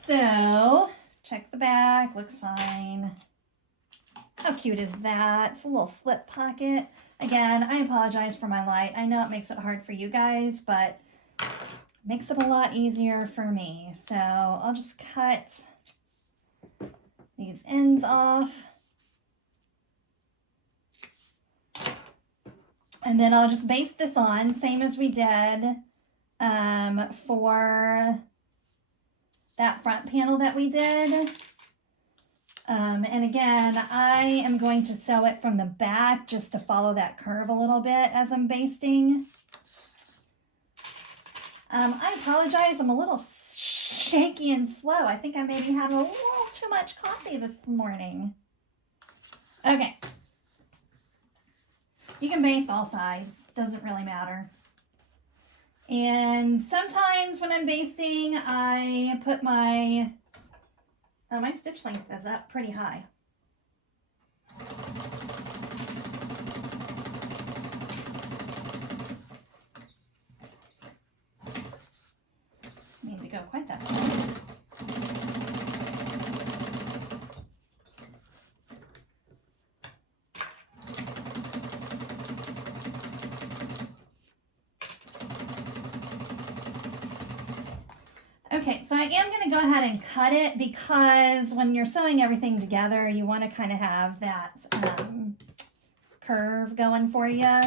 so check the back, looks fine. How cute is that? It's a little slip pocket. Again, I apologize for my light. I know it makes it hard for you guys, but it makes it a lot easier for me. So I'll just cut these ends off. And then I'll just baste this on, same as we did for that front panel that we did. And again, I am going to sew it from the back just to follow that curve a little bit as I'm basting. I apologize, I'm a little shaky and slow. I think I maybe had a little too much coffee this morning. Okay. You can baste all sides, doesn't really matter. And sometimes when I'm basting, I put my stitch length is up pretty high. Need to go quite that far. Okay, so I am going to go ahead and cut it because when you're sewing everything together, you want to kind of have that curve going for you.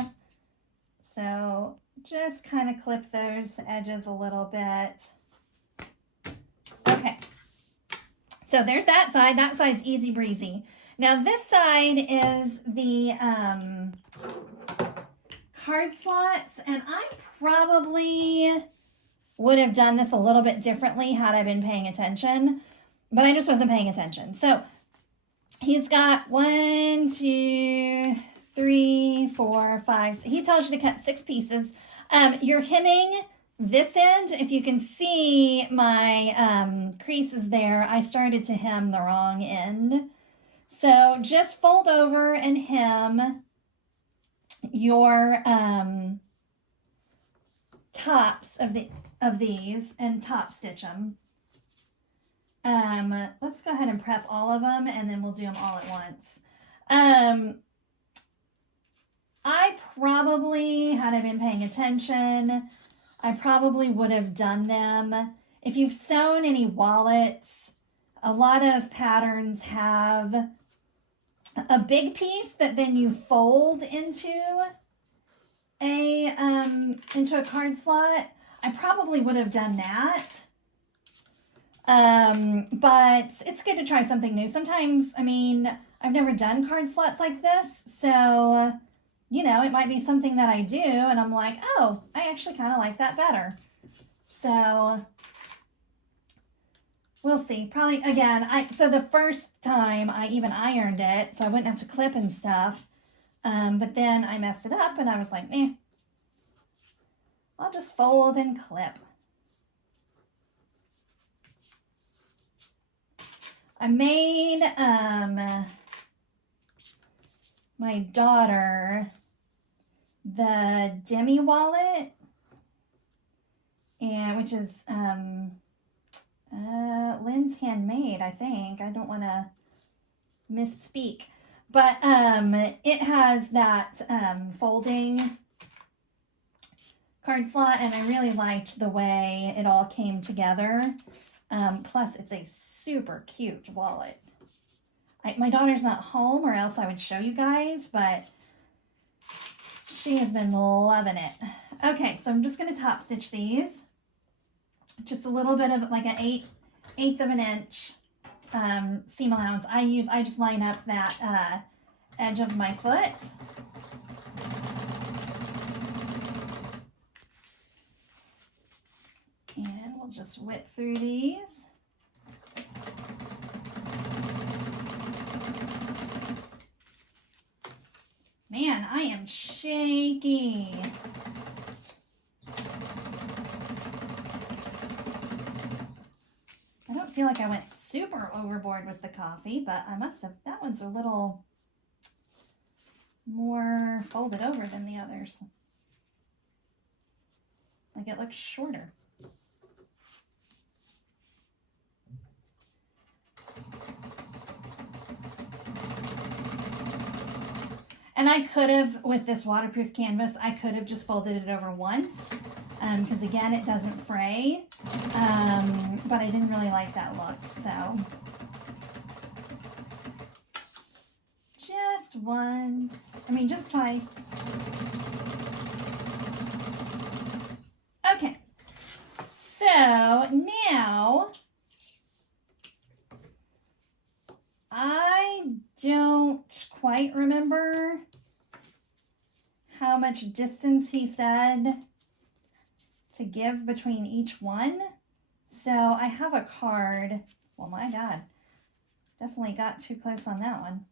So just kind of clip those edges a little bit. Okay, so there's that side. That side's easy breezy. Now this side is the card slots, and I probably would have done this a little bit differently had I been paying attention, but I just wasn't paying attention. So he's got 1, 2, 3, 4, 5. He tells you to cut 6 pieces. You're hemming this end. If you can see my creases there, I started to hem the wrong end. So just fold over and hem your tops of these and top stitch them. Let's go ahead and prep all of them and then we'll do them all at once. I probably, had I been paying attention, I probably would have done them. If you've sewn any wallets, a lot of patterns have a big piece that then you fold into a card slot. I probably would have done that. But it's good to try something new. Sometimes, I mean, I've never done card slots like this, so, you know, it might be something that I do, and I'm like, oh, I actually kind of like that better. So, we'll see. Probably, again, so the first time I even ironed it, so I wouldn't have to clip and stuff, but then I messed it up, and I was like, I'll just fold and clip. I made my daughter the demi wallet, and which is Lynn's Handmade, I think. I don't want to misspeak. But it has that folding card slot, and I really liked the way it all came together. Plus, it's a super cute wallet. My daughter's not home, or else I would show you guys, but she has been loving it. Okay, so I'm just going to top stitch these. Just a little bit of like an eighth of an inch seam allowance. I just line up that edge of my foot. And we'll just whip through these. Man, I am shaky. I don't feel like I went super overboard with the coffee, but I must have. That one's a little more folded over than the others. Like it looks shorter. And I could have, with this waterproof canvas, I could have just folded it over once, because again, it doesn't fray, but I didn't really like that look, so. Just once, just twice. Okay, so now, I don't quite remember how much distance he said to give between each one. So I have a card. Well, my God, definitely got too close on that one.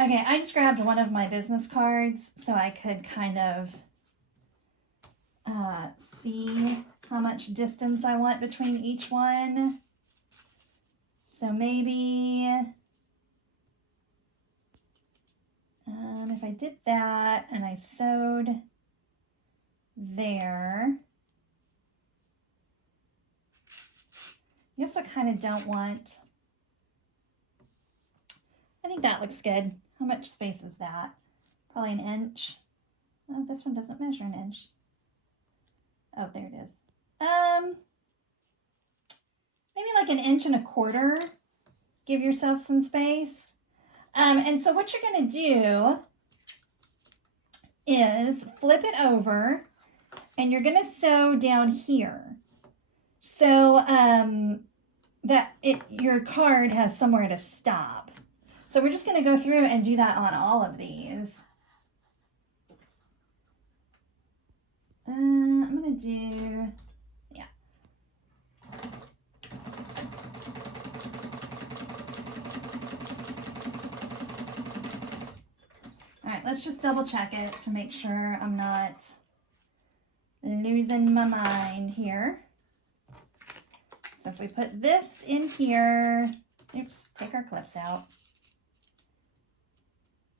Okay, I just grabbed one of my business cards so I could kind of see how much distance I want between each one. So maybe if I did that and I sewed there, you also kind of don't want, I think that looks good. How much space is that? Probably an inch. Oh, this one doesn't measure an inch. Oh, there it is. Maybe like an inch and a quarter. Give yourself some space. And so what you're going to do is flip it over and you're going to sew down here. So your card has somewhere to stop. So we're just going to go through and do that on all of these. I'm going to do, yeah. All right, let's just double check it to make sure I'm not losing my mind here. So if we put this in here, oops, take our clips out.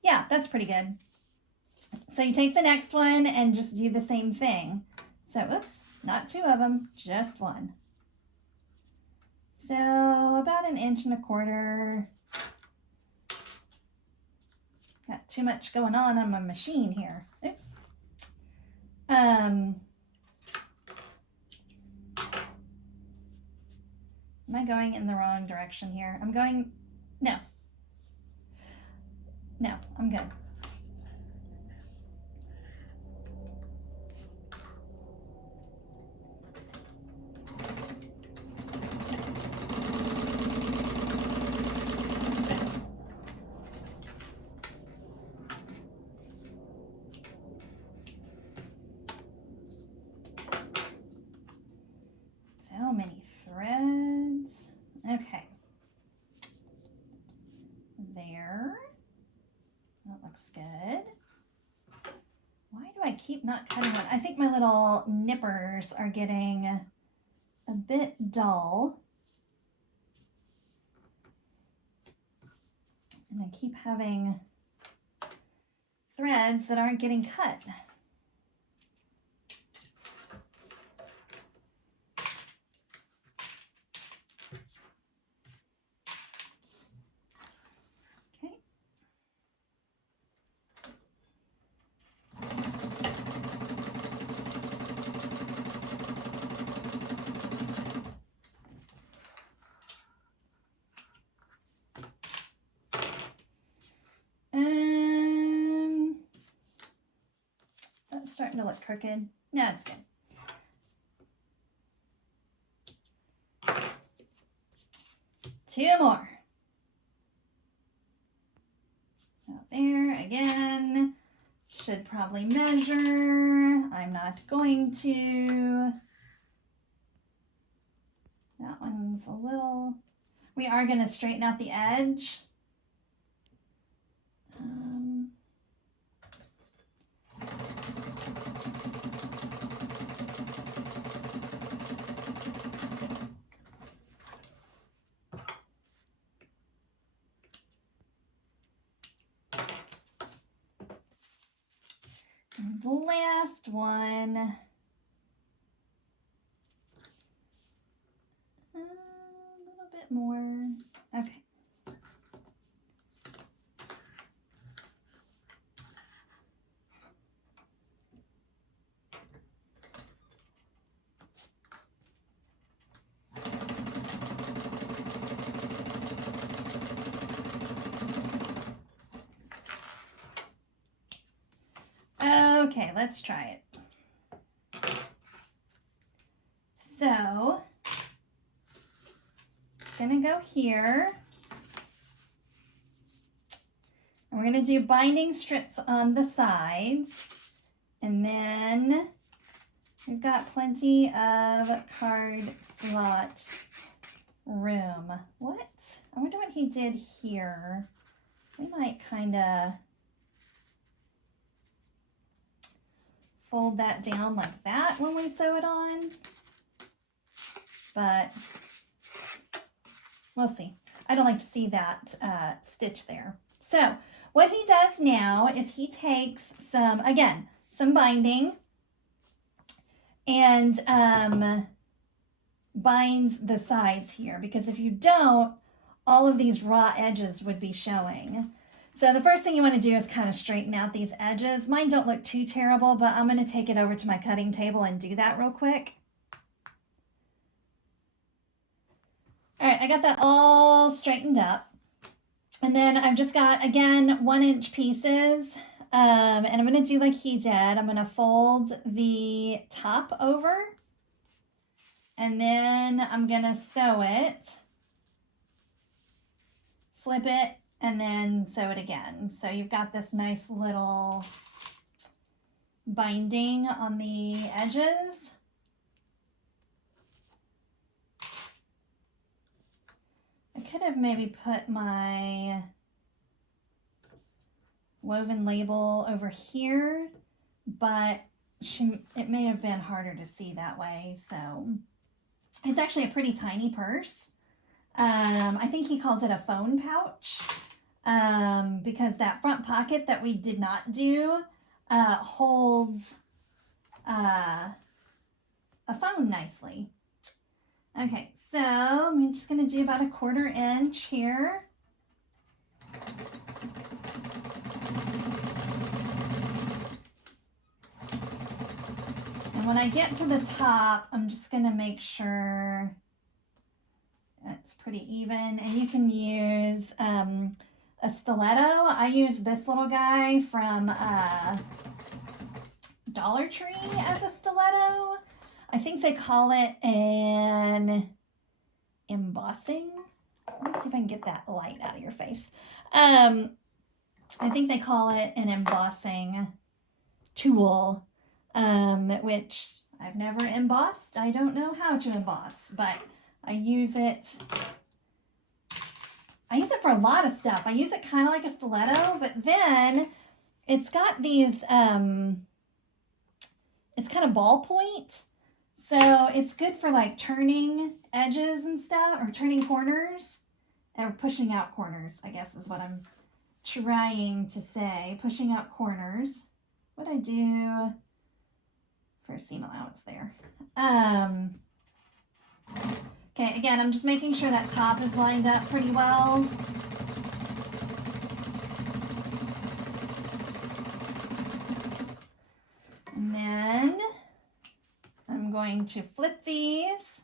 Yeah, that's pretty good. So you take the next one and just do the same thing. So, oops, not two of them, just one. So about an inch and a quarter. Got too much going on my machine here. Oops. Am I going in the wrong direction here? I'm going, no. No, I'm good. So many threads. Okay. There. That looks good. Why do I keep not cutting one? I think my little nippers are getting a bit dull. And I keep having threads that aren't getting cut. starting to look crooked. No, it's good. Two more. Out there again. Should probably measure. I'm not going to. That one's a little. We are going to straighten out the edge. And the last one. A little bit more. Okay. Okay, let's try it. So, it's gonna go here. And we're gonna do binding strips on the sides. And then we've got plenty of card slot room. What? I wonder what he did here. We might kind of fold that down like that when we sew it on, but we'll see. I don't like to see that stitch there. So what he does now is he takes some binding and binds the sides here, because if you don't, all of these raw edges would be showing. So the first thing you want to do is kind of straighten out these edges. Mine don't look too terrible, but I'm going to take it over to my cutting table and do that real quick. All right, I got that all straightened up. And then I've just got, again, 1-inch pieces. And I'm going to do like he did. I'm going to fold the top over. And then I'm going to sew it. Flip it. And then sew it again. So you've got this nice little binding on the edges. I could have maybe put my woven label over here, but it may have been harder to see that way. So it's actually a pretty tiny purse. I think he calls it a phone pouch. Because that front pocket that we did not do holds a phone nicely. Okay, so I'm just going to do about a 1/4 inch here. And when I get to the top, I'm just going to make sure it's pretty even. And you can use a stiletto. I use this little guy from Dollar Tree as a stiletto. I think they call it an embossing. Let me see if I can get that light out of your face. I think they call it an embossing tool, which I've never embossed. I don't know how to emboss, but I use it. I use it for a lot of stuff. I use it kind of like a stiletto, but then it's got these, it's kind of ballpoint. So it's good for like turning edges and stuff, or turning corners, or pushing out corners, I guess is what I'm trying to say. Pushing out corners. What I do for seam allowance there. Okay, again, I'm just making sure that top is lined up pretty well. And then I'm going to flip these.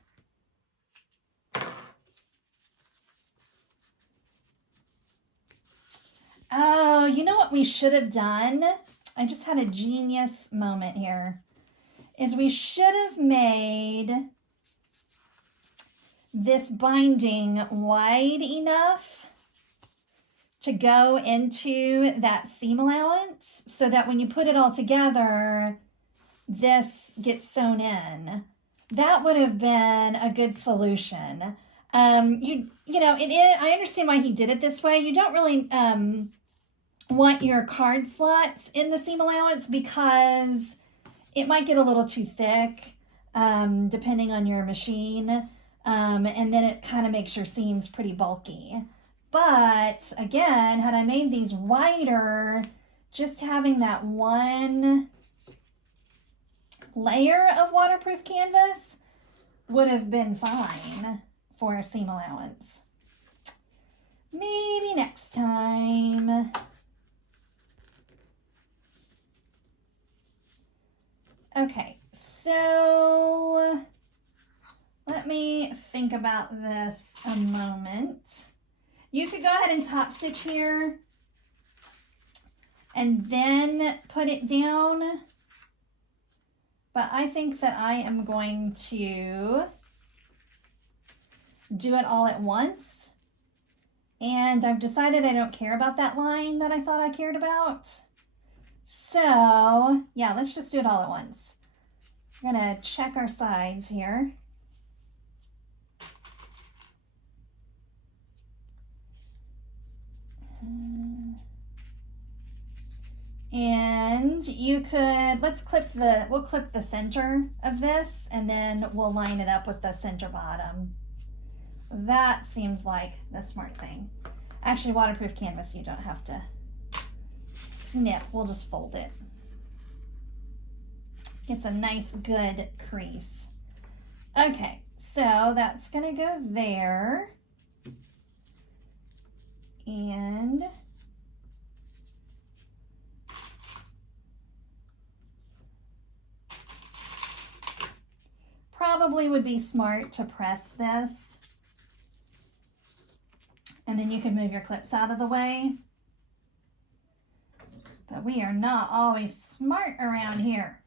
Oh, you know what we should have done? I just had a genius moment here, is we should have made this binding wide enough to go into that seam allowance so that when you put it all together, this gets sewn in. That would have been a good solution. You know, it is, I understand why he did it this way. You don't really want your card slots in the seam allowance because it might get a little too thick, depending on your machine. And then it kind of makes your seams pretty bulky. But again, had I made these wider, just having that one layer of waterproof canvas would have been fine for a seam allowance. Maybe next time. Okay, so let me think about this a moment. You could go ahead and top stitch here and then put it down. But I think that I am going to do it all at once. And I've decided I don't care about that line that I thought I cared about. So, yeah, let's just do it all at once. We're going to check our sides here. And you could, we'll clip the center of this and then we'll line it up with the center bottom. That seems like the smart thing. Actually, waterproof canvas, you don't have to snip. We'll just fold it. It's a nice, good crease. Okay, so that's gonna go there. And probably would be smart to press this. And then you can move your clips out of the way. But we are not always smart around here.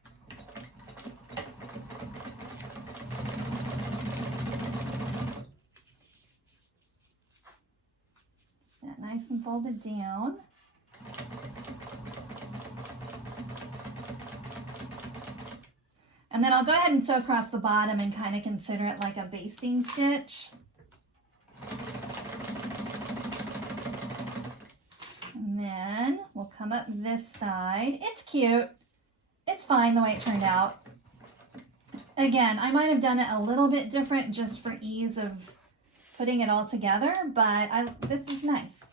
That nice and folded down. And then I'll go ahead and sew across the bottom and kind of consider it like a basting stitch. And then we'll come up this side. It's cute. It's fine the way it turned out. Again, I might have done it a little bit different just for ease of putting it all together, but this is nice.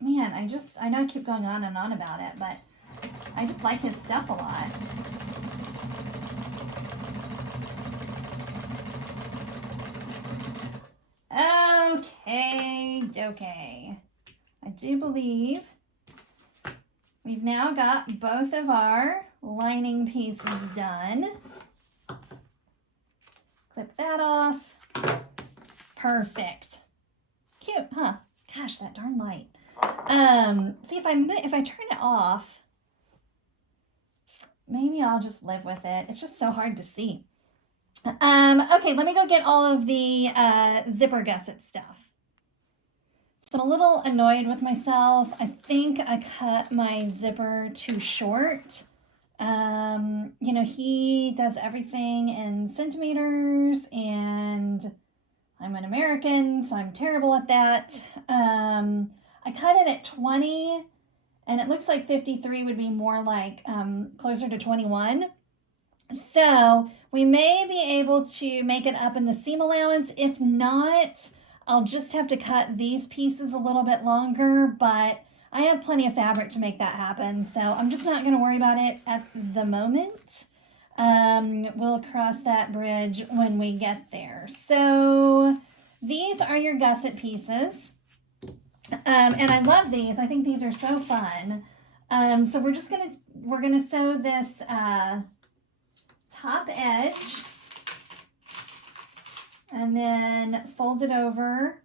Man, I know I keep going on and on about it, but I just like his stuff a lot. Okay, dokey. I do believe we've now got both of our lining pieces done. Clip that off. Perfect. Cute, huh? Gosh, that darn light. See, if I turn it off, maybe I'll just live with it. It's just so hard to see. Okay, let me go get all of the zipper gusset stuff. So I'm a little annoyed with myself. I think I cut my zipper too short. You know, he does everything in centimeters, and I'm an American, so I'm terrible at that. I cut it at 20, and it looks like 53 would be more like closer to 21. So we may be able to make it up in the seam allowance. If not, I'll just have to cut these pieces a little bit longer, but I have plenty of fabric to make that happen. So I'm just not going to worry about it at the moment. We'll cross that bridge when we get there. So these are your gusset pieces. And I love these. I think these are so fun. So we're gonna sew this top edge and then fold it over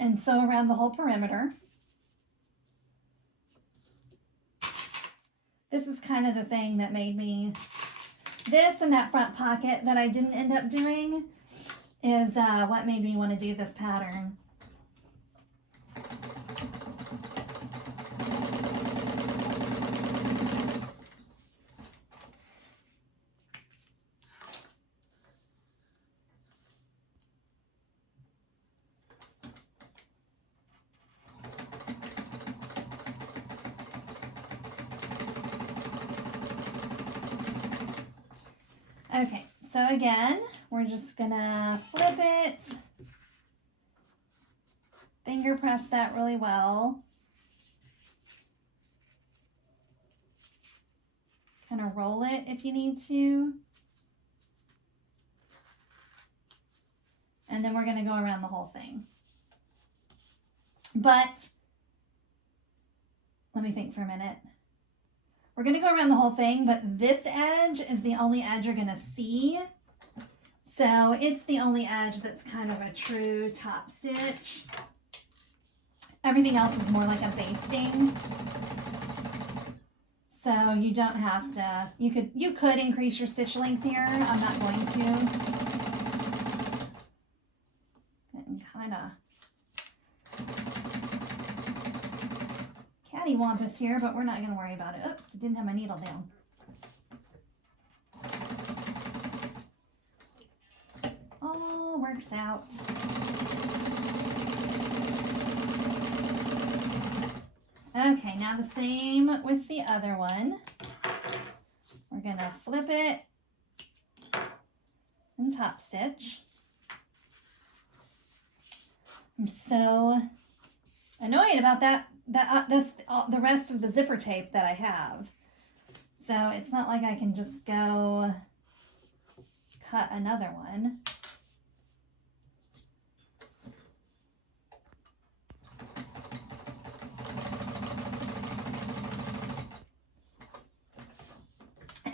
and sew around the whole perimeter. This is kind of the thing that made me, this and that front pocket that I didn't end up doing is what made me want to do this pattern. Okay, so again, we're just gonna flip it, finger press that really well, kind of roll it if you need to, and then we're gonna go around the whole thing. But, let me think for a minute. We're going to go around the whole thing, but this edge is the only edge you're going to see. So it's the only edge that's kind of a true top stitch. Everything else is more like a basting. So you don't have to, you could increase your stitch length here. I'm not going to. And kind of cattywampus here, but we're not going to worry about it. Oops, didn't have my needle down. All works out. Okay, now the same with the other one. We're going to flip it and top stitch. I'm so annoyed about that. That's the rest of the zipper tape that I have. So it's not like I can just go cut another one.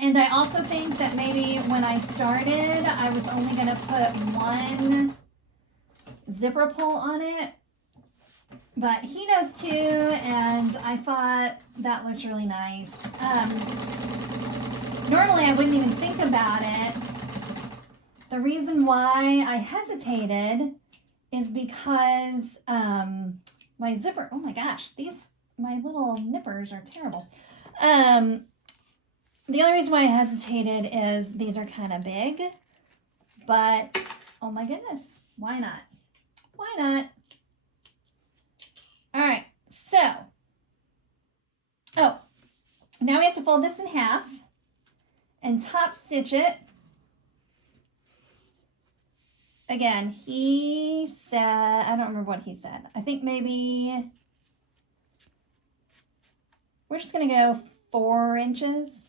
And I also think that maybe when I started, I was only going to put one zipper pull on it. But he does too, and I thought that looked really nice. Normally I wouldn't even think about it. The reason why I hesitated is because my zipper, oh my gosh, my little nippers are terrible. The only reason why I hesitated is these are kind of big, but oh my goodness, why not? Why not? All right, so, now we have to fold this in half and top stitch it. Again, he said, I don't remember what he said. I think maybe we're just going to go 4 inches.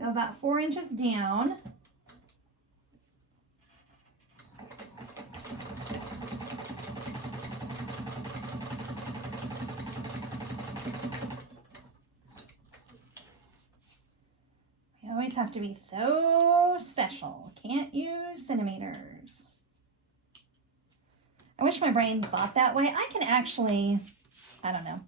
Go about 4 inches down. We always have to be so special. Can't use centimeters. I wish my brain thought that way. I can actually, I don't know.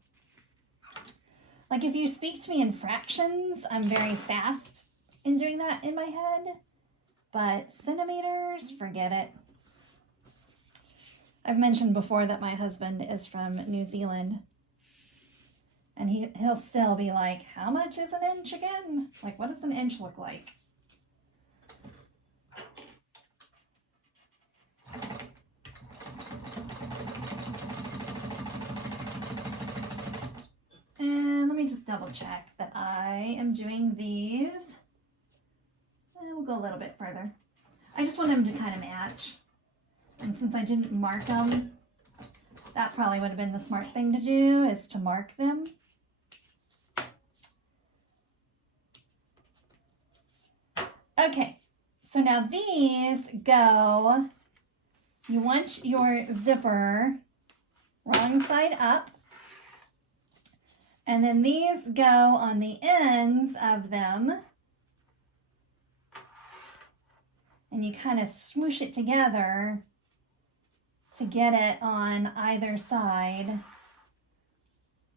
Like if you speak to me in fractions, I'm very fast in doing that in my head. But centimeters, forget it. I've mentioned before that my husband is from New Zealand. And he'll still be like, how much is an inch again? Like, what does an inch look like? And let me just double check that I am doing these. And we'll go a little bit further. I just want them to kind of match. And since I didn't mark them, that probably would have been the smart thing to do, is to mark them. Okay, so now these go, you want your zipper wrong side up, and then these go on the ends of them, and you kind of smoosh it together to get it on either side.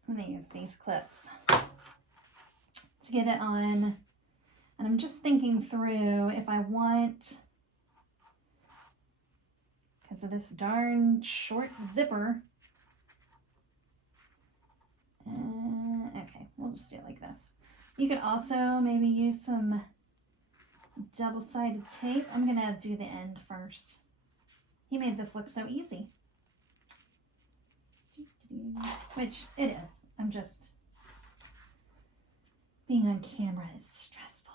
I'm going to use these clips to get it on. And I'm just thinking through if I want, because of this darn short zipper. Okay, we'll just do it like this. You could also maybe use some double-sided tape. I'm going to do the end first. He made this look so easy. Which it is. I'm just, being on camera is stressful.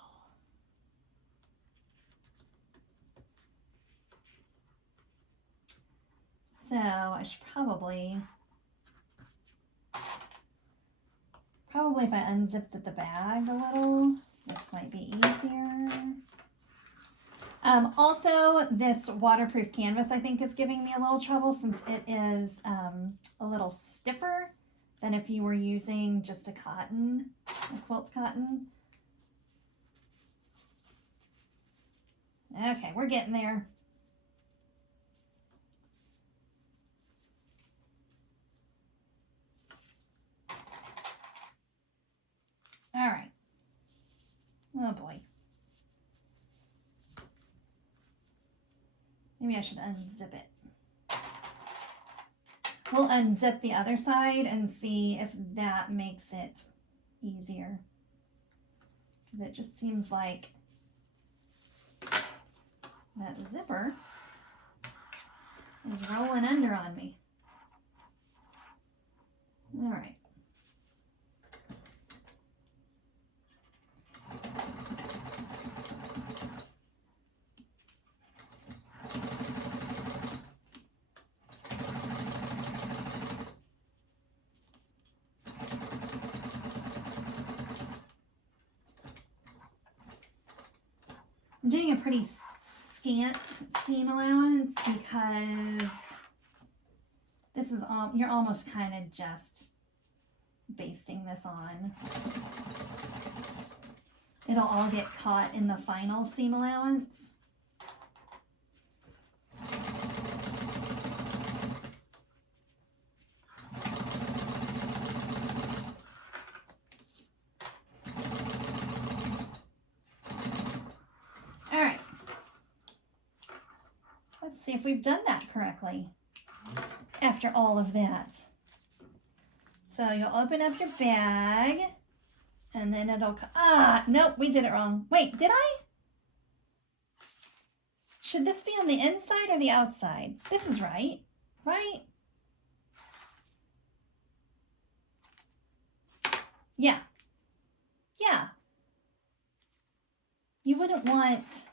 So I should probably if I unzipped at the bag a little, this might be easier. Also, this waterproof canvas I think is giving me a little trouble since it is a little stiffer than if you were using just a quilt cotton. Okay, we're getting there. All right. Oh boy. Maybe I should unzip it. We'll unzip the other side and see if that makes it easier. Because it just seems like that zipper is rolling under on me. All right. I'm doing a pretty scant seam allowance because this is all, you're almost kind of just basting this on. It'll all get caught in the final seam allowance. See if we've done that correctly after all of that. So you'll open up your bag and then it'll, nope, we did it wrong. Wait, did I? Should this be on the inside or the outside? This is right, right? Yeah. Yeah. You wouldn't want,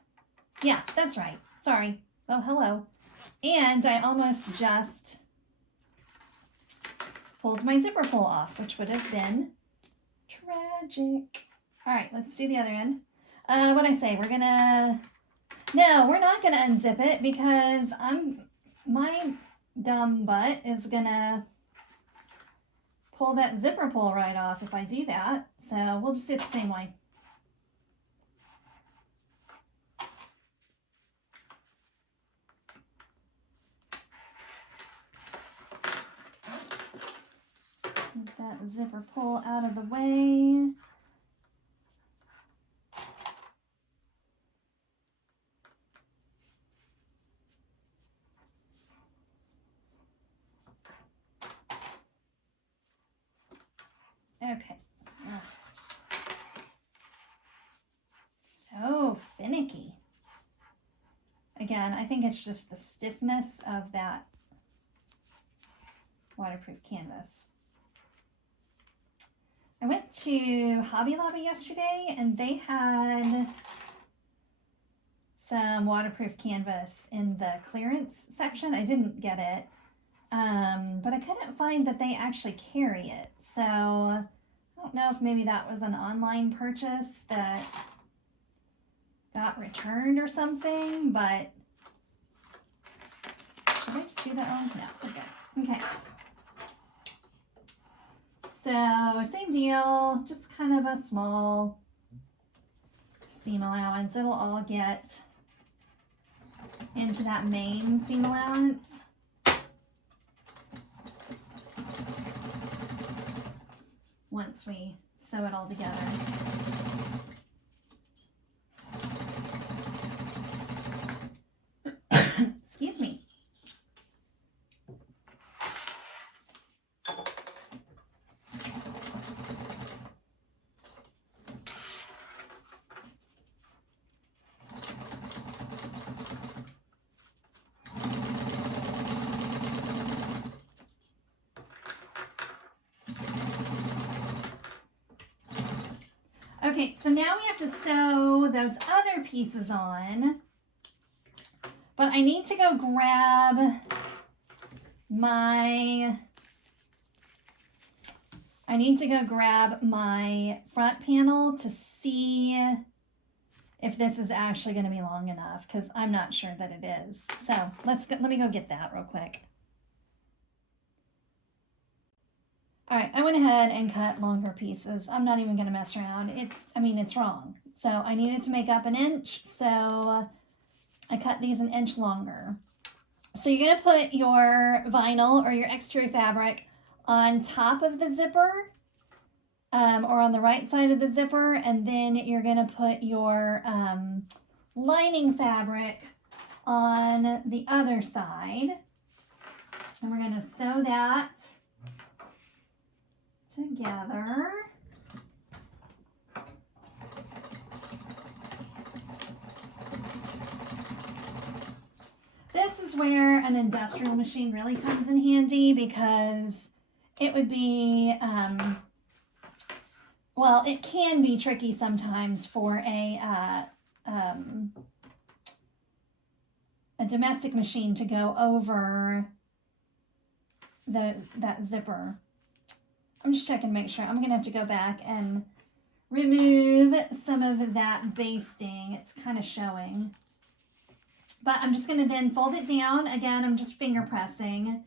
yeah, that's right. Sorry. Oh, hello. And I almost just pulled my zipper pull off, which would have been tragic. All right, let's do the other end. What'd I say? No, we're not gonna unzip it because my dumb butt is gonna pull that zipper pull right off if I do that. So we'll just do it the same way. Get that zipper pull out of the way. Okay. So finicky. Again, I think it's just the stiffness of that waterproof canvas. I went to Hobby Lobby yesterday and they had some waterproof canvas in the clearance section. I didn't get it, but I couldn't find that they actually carry it. So I don't know if maybe that was an online purchase that got returned or something, but did I just do that wrong? No, okay. Okay. So same deal, just kind of a small seam allowance. It'll all get into that main seam allowance. once we sew it all together. Excuse me. Okay, so now we have to sew those other pieces on, but I need to go grab my front panel to see if this is actually going to be long enough, because I'm not sure that it is. So let me go get that real quick. All right, I went ahead and cut longer pieces. I'm not even gonna mess around. It's wrong. So I needed to make up an inch, so I cut these an inch longer. So you're gonna put your vinyl or your exterior fabric on top of the zipper, or on the right side of the zipper, and then you're gonna put your lining fabric on the other side. And we're gonna sew that together. This is where an industrial machine really comes in handy, because it would be, well, it can be tricky sometimes for a domestic machine to go over that zipper. I'm just checking to make sure. I'm going to have to go back and remove some of that basting. It's kind of showing. But I'm just going to then fold it down. Again, I'm just finger pressing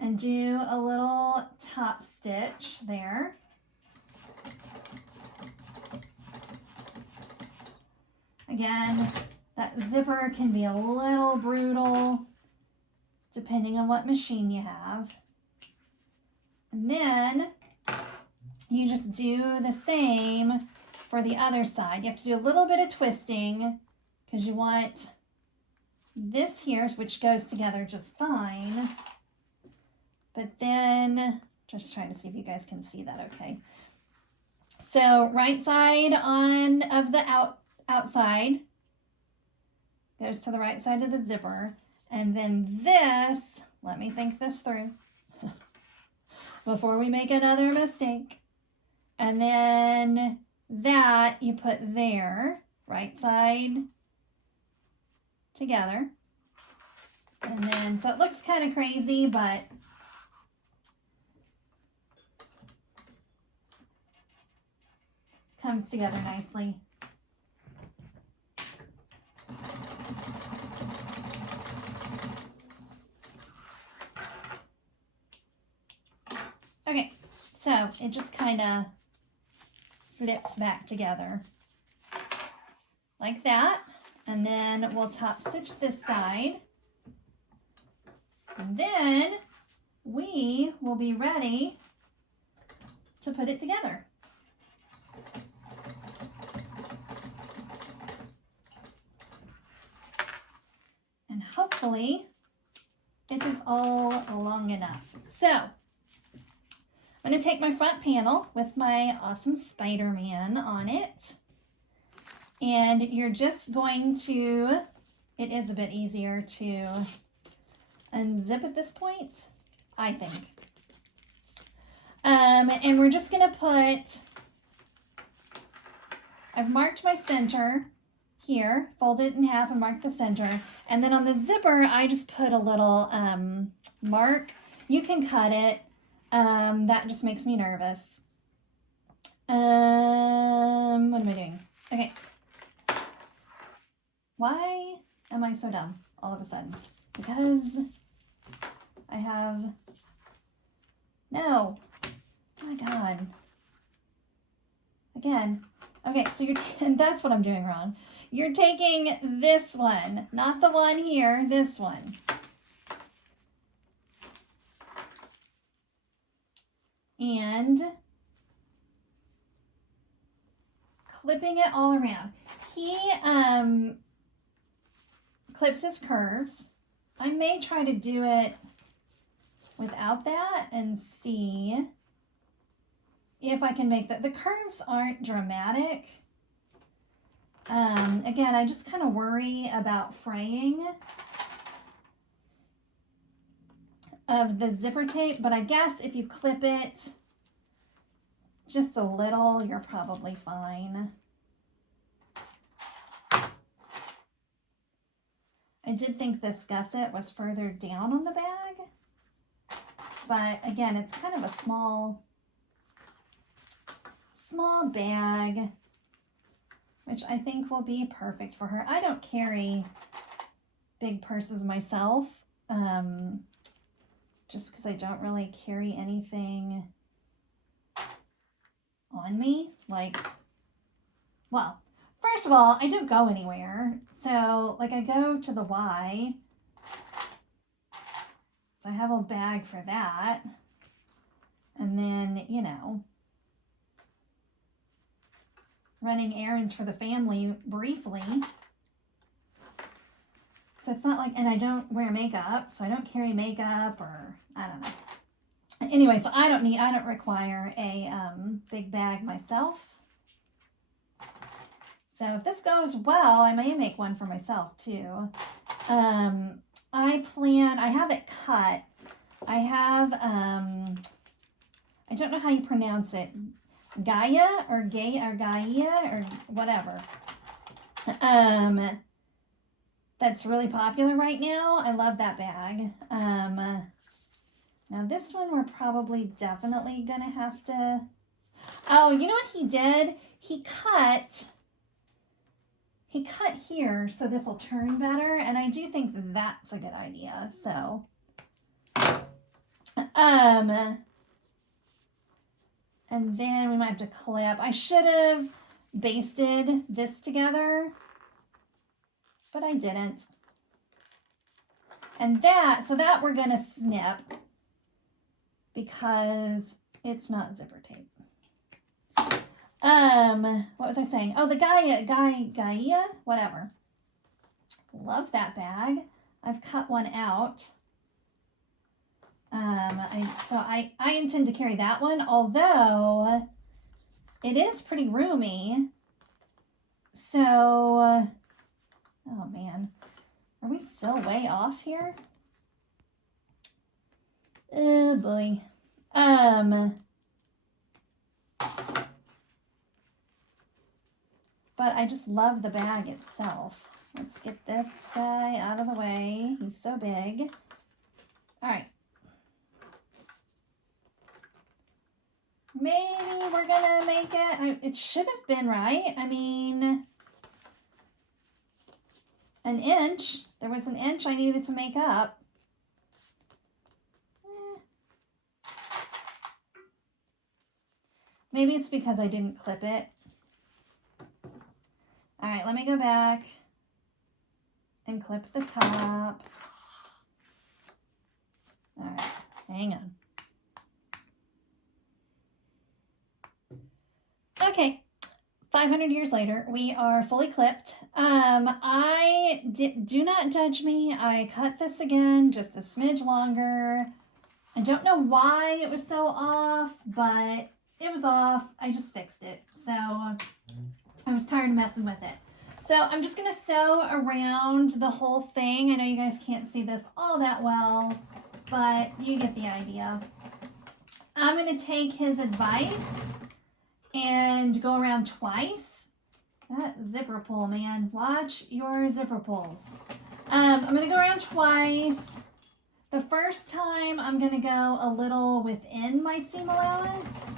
and do a little top stitch there. Again, that zipper can be a little brutal depending on what machine you have. And then you just do the same for the other side. You have to do a little bit of twisting because you want this here, which goes together just fine. But then, just trying to see if you guys can see that okay. So right side of the outside goes to the right side of the zipper. And then this, let me think this through before we make another mistake. And then that you put there, right side together. And then, so it looks kind of crazy, but comes together nicely. Okay, so it just kind of flips back together like that. And then we'll top stitch this side. And then we will be ready to put it together. And hopefully it is all long enough. So I'm going to take my front panel with my awesome Spider-Man on it. And you're just going to, it is a bit easier to unzip at this point, I think. And we're just going to put, I've marked my center here, fold it in half and mark the center. And then on the zipper, I just put a little mark. You can cut it. That just makes me nervous. What am I doing? Okay. Why am I so dumb all of a sudden? Because I have, no, oh my God. Again, okay, so and that's what I'm doing wrong. You're taking this one, not the one here, this one. And clipping it all around. He clips his curves. I may try to do it without that and see if I can make that. The curves aren't dramatic. Again, I just kind of worry about fraying of the zipper tape, but I guess if you clip it just a little, you're probably fine. I did think this gusset was further down on the bag, but again, it's kind of a small bag, which I think will be perfect for her. I don't carry big purses myself, just because I don't really carry anything on me. Like, well, first of all, I don't go anywhere. So, like, I go to the Y. So I have a bag for that. And then, you know, running errands for the family briefly. So it's not like, and I don't wear makeup, so I don't carry makeup, or I don't know. Anyway, so I don't require a big bag myself. So if this goes well, I may make one for myself too. I have it cut. I have, I don't know how you pronounce it. Gaia or Gaia or whatever. That's really popular right now. I love that bag. Now this one we're probably definitely gonna have to, oh, you know what he did? He cut here so this will turn better, and I do think that's a good idea. So, and then we might have to clip. I should have basted this together, but I didn't. And so that we're gonna snip because it's not zipper tape. What was I saying? Oh, the Gaia, whatever. Love that bag. I've cut one out. I intend to carry that one, although it is pretty roomy. So, oh man, are we still way off here? Oh boy. But I just love the bag itself. Let's get this guy out of the way. He's so big. All right. Maybe we're gonna make it. It should have been right. I mean, an inch. There was an inch I needed to make up. Maybe it's because I didn't clip it. All right, let me go back and clip the top. All right, hang on. Okay, 500 years later, we are fully clipped. Do not judge me. I cut this again just a smidge longer. I don't know why it was so off, but it was off. I just fixed it. So I was tired of messing with it. So I'm just going to sew around the whole thing. I know you guys can't see this all that well, but you get the idea. I'm going to take his advice and go around twice. That zipper pull, man. Watch your zipper pulls. I'm going to go around twice. The first time I'm going to go a little within my seam allowance.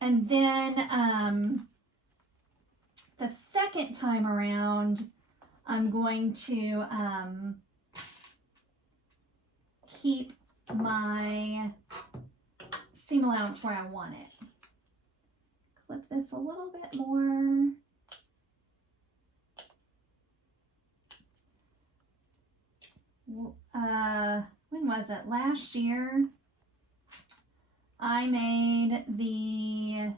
And then the second time around, I'm going to keep my seam allowance where I want it. Clip this a little bit more. When was it? Last year, I made the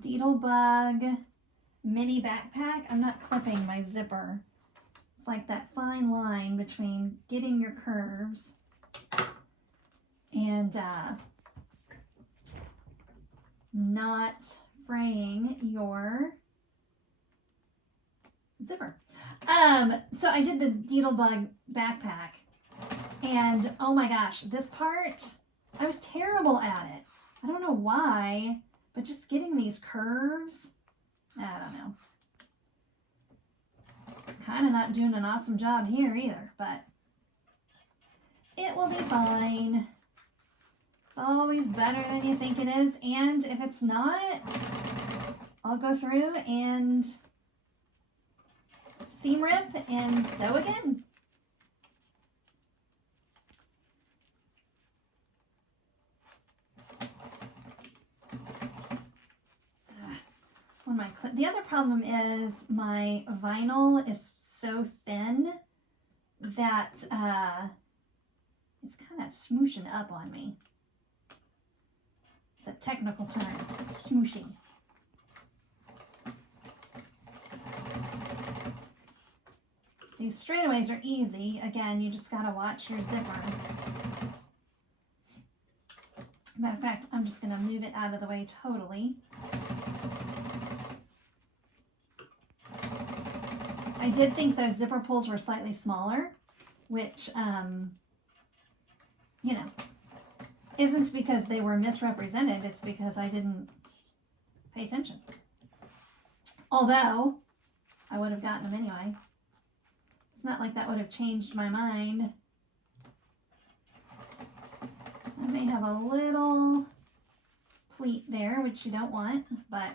Beetlebug mini backpack. I'm not clipping my zipper. It's like that fine line between getting your curves and not fraying your zipper. So I did the Beetlebug backpack, and oh my gosh, this part, I was terrible at it. I don't know why, but just getting these curves, I don't know. Kind of not doing an awesome job here either, but it will be fine. It's always better than you think it is, and if it's not, I'll go through and seam rip and sew again. The other problem is my vinyl is so thin that it's kind of smooshing up on me. It's a technical term, smooshing. These straightaways are easy. Again, you just gotta watch your zipper. Matter of fact, I'm just gonna move it out of the way totally. I did think those zipper pulls were slightly smaller, which, you know, isn't because they were misrepresented. It's because I didn't pay attention. Although, I would have gotten them anyway. It's not like that would have changed my mind. I may have a little pleat there, which you don't want, but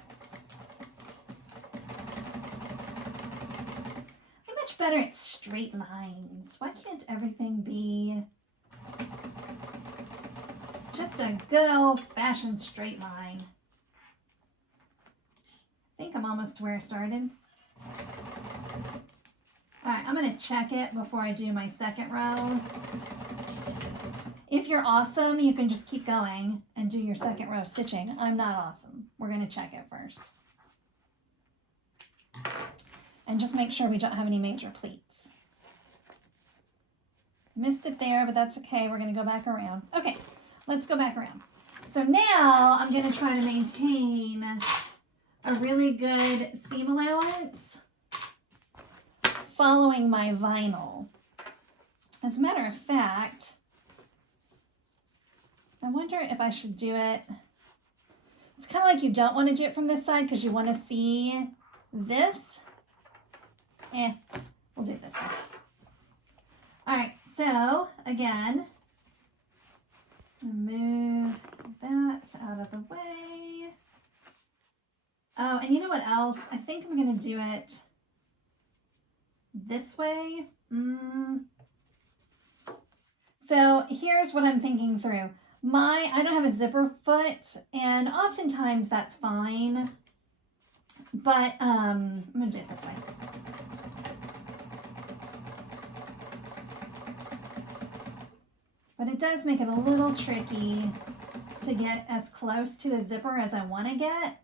I'm much better at straight lines. Why can't everything be just a good old-fashioned straight line? I think I'm almost to where I started. Alright, I'm going to check it before I do my second row. If you're awesome, you can just keep going and do your second row stitching. I'm not awesome. We're going to check it first. And just make sure we don't have any major pleats. Missed it there, but that's okay. We're going to go back around. Okay, let's go back around. So now I'm going to try to maintain a really good seam allowance following my vinyl. As a matter of fact, I wonder if I should do it. It's kind of like you don't want to do it from this side because you want to see this. We'll do it this way. All right, so again, move that out of the way. Oh, and you know what else? I think I'm going to do it this way. So here's what I'm thinking through. I don't have a zipper foot, and oftentimes that's fine, but I'm going to do it this way. But it does make it a little tricky to get as close to the zipper as I want to get.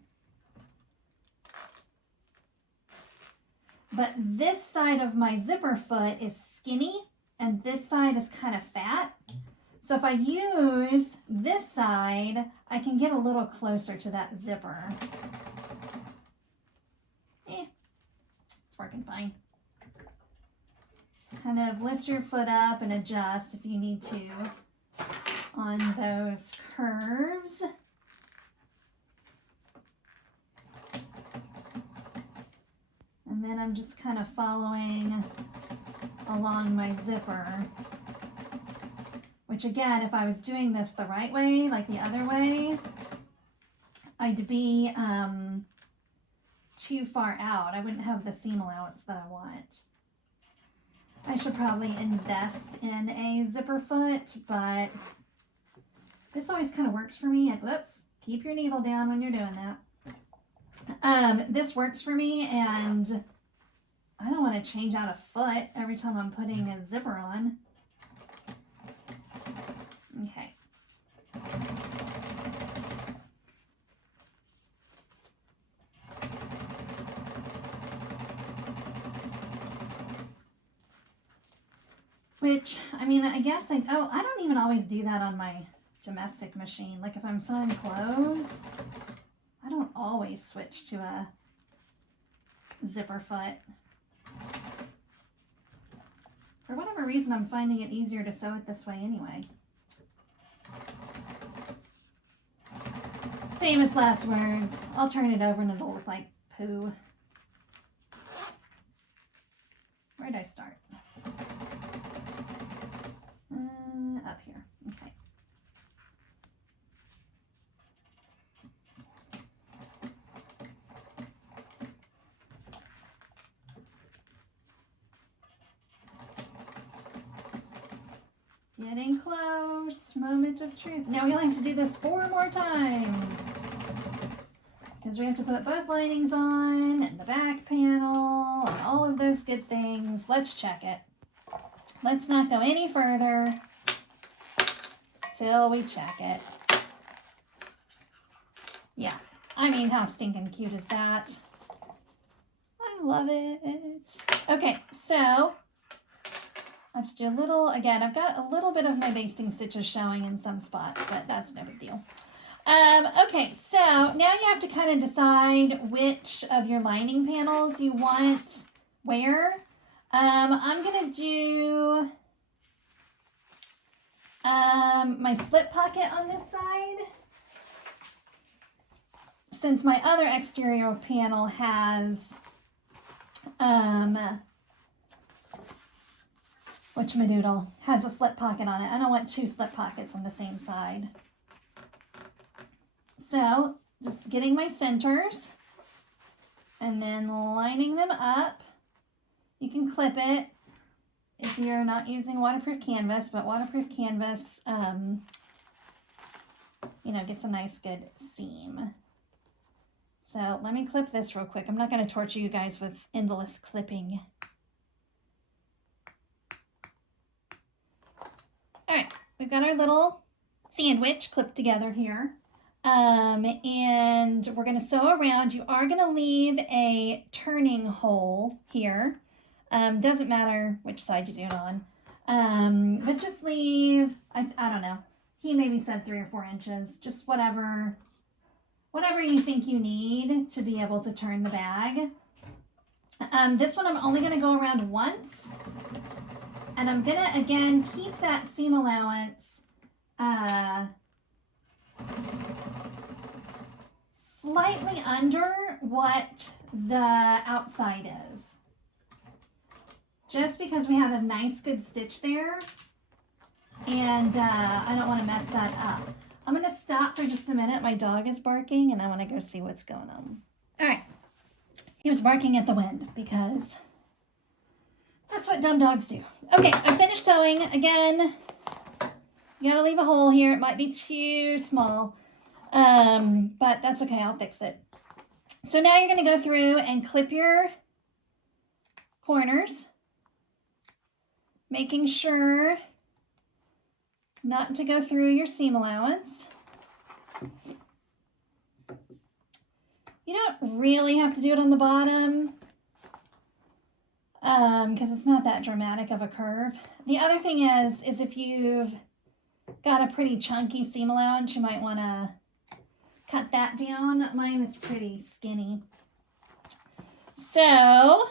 But this side of my zipper foot is skinny, and this side is kind of fat. So if I use this side, I can get a little closer to that zipper. It's working fine. Just kind of lift your foot up and adjust if you need to on those curves. And then I'm just kind of following along my zipper. Which again, if I was doing this the right way, like the other way, I'd be too far out. I wouldn't have the seam allowance that I want. I should probably invest in a zipper foot, but this always kind of works for me. And whoops, keep your needle down when you're doing that. This works for me, and I don't want to change out a foot every time I'm putting a zipper on. Okay. Which, I mean, I guess I don't even always do that on my domestic machine. Like if I'm sewing clothes, I don't always switch to a zipper foot. For whatever reason, I'm finding it easier to sew it this way anyway. Famous last words. I'll turn it over and it'll look like poo. Where'd I start? Up here. Okay. Getting close. Moment of truth. Now we only have to do this 4 more times. Because we have to put both linings on and the back panel and all of those good things. Let's check it. Let's not go any further till we check it. Yeah. I mean, how stinking cute is that? I love it. Okay, so I have to do a little, again, I've got a little bit of my basting stitches showing in some spots, but that's no big deal. Okay, so now you have to kind of decide which of your lining panels you want where. I'm going to do my slip pocket on this side, since my other exterior panel has whatchamadoodle, has a slip pocket on it. I don't want 2 slip pockets on the same side. So just getting my centers and then lining them up. You can clip it if you're not using waterproof canvas, but waterproof canvas, you know, gets a nice good seam. So let me clip this real quick. I'm not going to torture you guys with endless clipping. All right, we've got our little sandwich clipped together here. And we're going to sew around. You are going to leave a turning hole here. Doesn't matter which side you do it on. But just leave, I don't know. He maybe said 3 or 4 inches, just whatever you think you need to be able to turn the bag. This one I'm only going to go around once. And I'm going to, again, keep that seam allowance slightly under what the outside is. Just because we had a nice good stitch there. And I don't want to mess that up. I'm going to stop for just a minute. My dog is barking and I want to go see what's going on. All right. He was barking at the wind because that's what dumb dogs do. Okay, I finished sewing. Again, you gotta leave a hole here. It might be too small, but that's okay. I'll fix it. So now you're gonna go through and clip your corners, making sure not to go through your seam allowance. You don't really have to do it on the bottom because it's not that dramatic of a curve. The other thing is if you've got a pretty chunky seam allowance, you might want to cut that down. Mine is pretty skinny. So,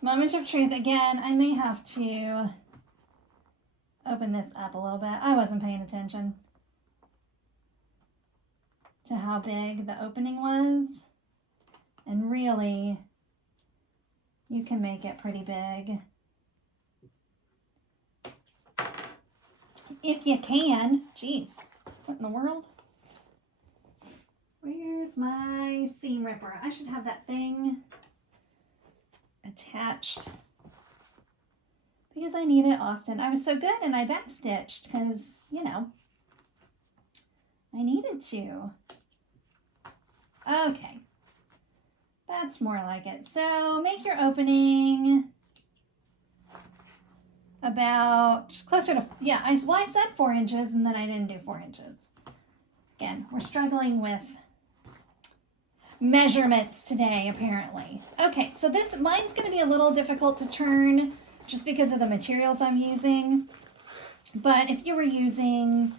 moment of truth. Again, I may have to open this up a little bit. I wasn't paying attention to how big the opening was. And really, you can make it pretty big. If you can. Jeez, what in the world? Where's my seam ripper? I should have that thing attached because I need it often. I was so good and I backstitched because, you know, I needed to. Okay. That's more like it. So make your opening about closer to, yeah, I said 4 inches and then I didn't do 4 inches. Again, we're struggling with measurements today, apparently. Okay, so mine's going to be a little difficult to turn just because of the materials I'm using. But if you were using,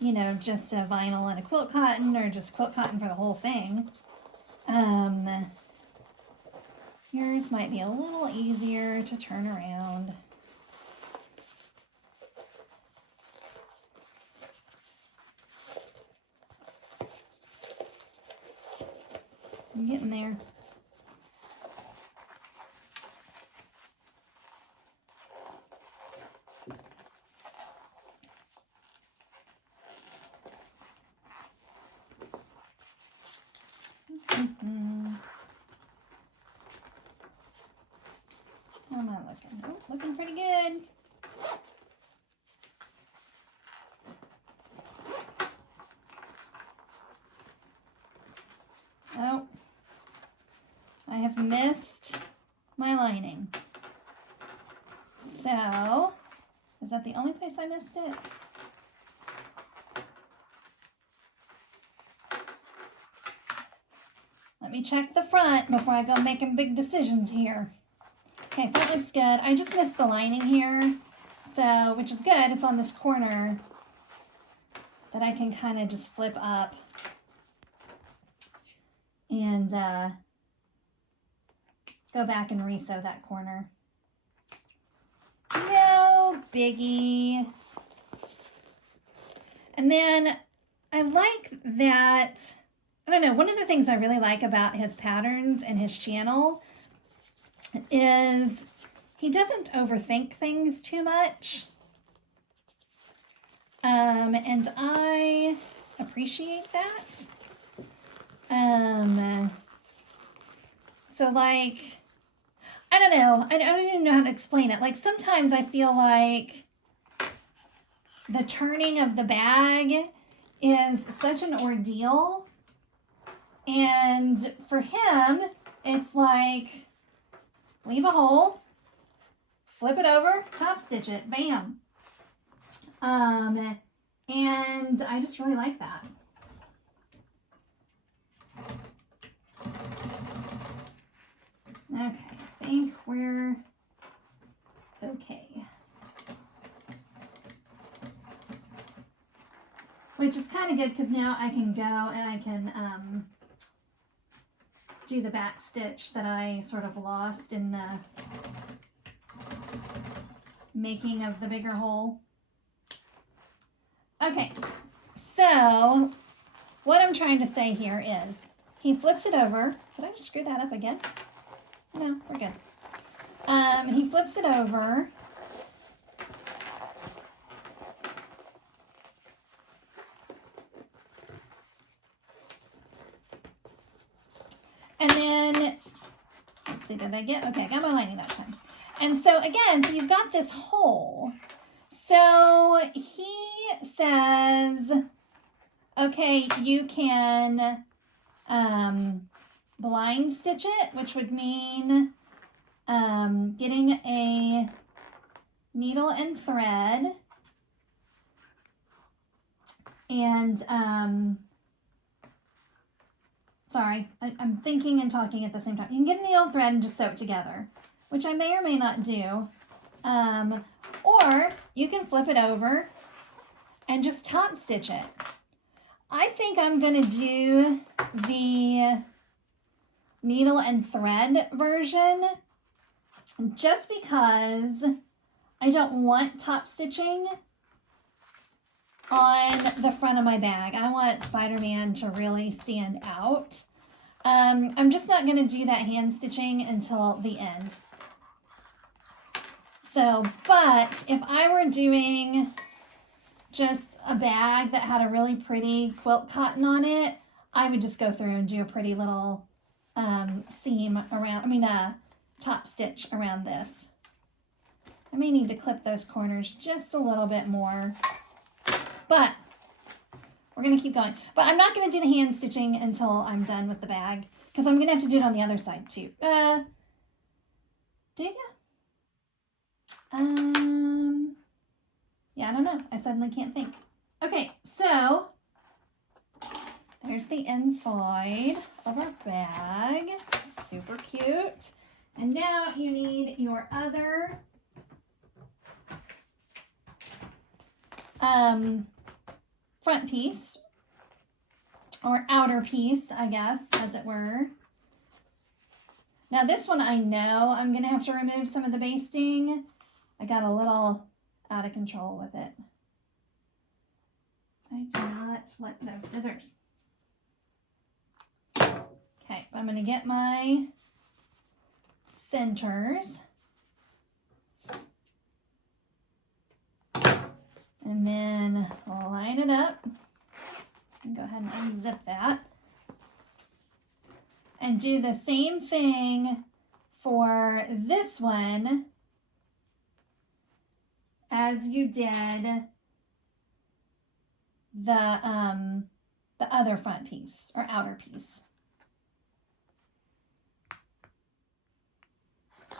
you know, just a vinyl and a quilt cotton, or just quilt cotton for the whole thing, yours might be a little easier to turn around. I'm getting there. How am I looking? Oh, looking pretty good. Oh, I have missed my lining. So, is that the only place I missed it? Let me check the front before I go making big decisions here. Okay, front looks good. I just missed the lining here, so, which is good. It's on this corner that I can kind of just flip up and go back and re-sew that corner. No biggie. And then I like that, I don't know, one of the things I really like about his patterns and his channel is he doesn't overthink things too much. And I appreciate that. So like, I don't know. I don't even know how to explain it. Like sometimes I feel like the turning of the bag is such an ordeal. And for him, it's like, leave a hole, flip it over, top stitch it, bam. And I just really like that. Okay, I think we're okay. Which is kind of good because now I can go and I can do the back stitch that I sort of lost in the making of the bigger hole. Okay, so what I'm trying to say here is he flips it over. Did I just screw that up again? No, we're good. He flips it over. And then, let's see, did I get, okay, I got my lining that time. And so again, so you've got this hole. So he says, okay, you can blind stitch it, which would mean getting a needle and thread and sorry, I'm thinking and talking at the same time. You can get a needle and thread and just sew it together, which I may or may not do. Or you can flip it over and just top stitch it. I think I'm going to do the needle and thread version just because I don't want top stitching on the front of my bag. I want Spider-Man to really stand out. I'm just not going to do that hand stitching until the end. So, but if I were doing just a bag that had a really pretty quilt cotton on it, I would just go through and do a pretty little seam around, top stitch around this. I may need to clip those corners just a little bit more, but we're going to keep going. But I'm not going to do the hand stitching until I'm done with the bag because I'm going to have to do it on the other side too. Do you? Yeah, I don't know. I suddenly can't think. Okay, so there's the inside of our bag. Super cute. And now you need your other front piece, or outer piece, I guess, as it were. Now this one I know I'm going to have to remove some of the basting. I got a little out of control with it. I do not want those scissors. Okay, I'm going to get my centers. And then line it up. And go ahead and unzip that. And do the same thing for this one as you did the other front piece or outer piece.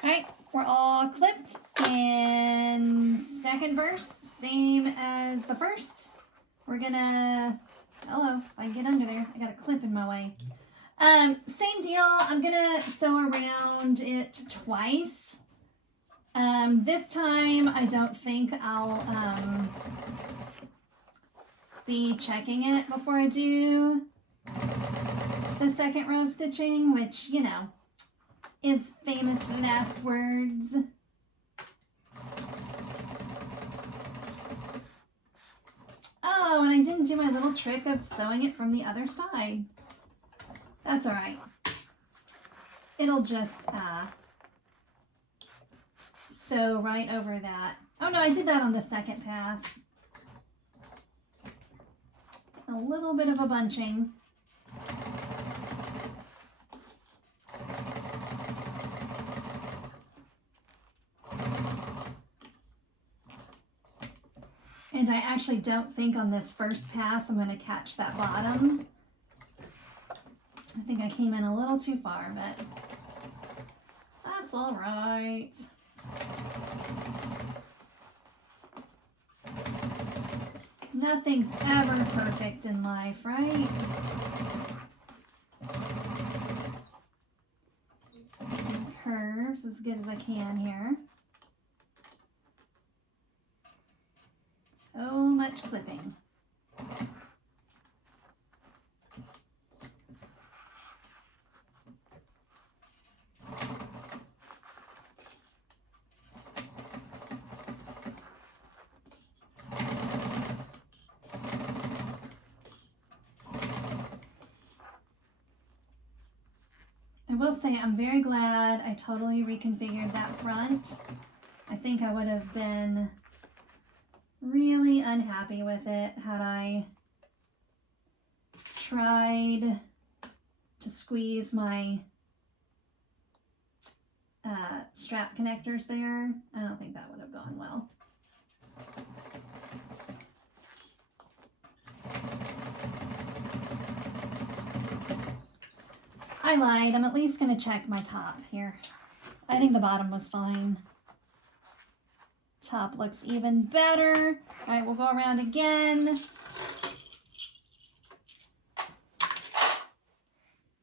All right, we're all clipped, and second verse, same as the first. We're gonna, hello, if I can get under there, I got a clip in my way. Same deal, I'm gonna sew around it twice. This time I don't think I'll be checking it before I do the second row of stitching, which, you know, is famous last words. Oh, and I didn't do my little trick of sewing it from the other side. That's all right. It'll just sew right over that. Oh no, I did that on the second pass. A little bit of a bunching. And I actually don't think on this first pass I'm going to catch that bottom. I think I came in a little too far, but that's all right. Nothing's ever perfect in life, right? Curves as good as I can here. So much clipping. I will say I'm very glad I totally reconfigured that front. I think I would have been really unhappy with it had I tried to squeeze my strap connectors there. I don't think that would have gone well. I lied. I'm at least going to check my top here. I think the bottom was fine. Top looks even better. All right, we'll go around again.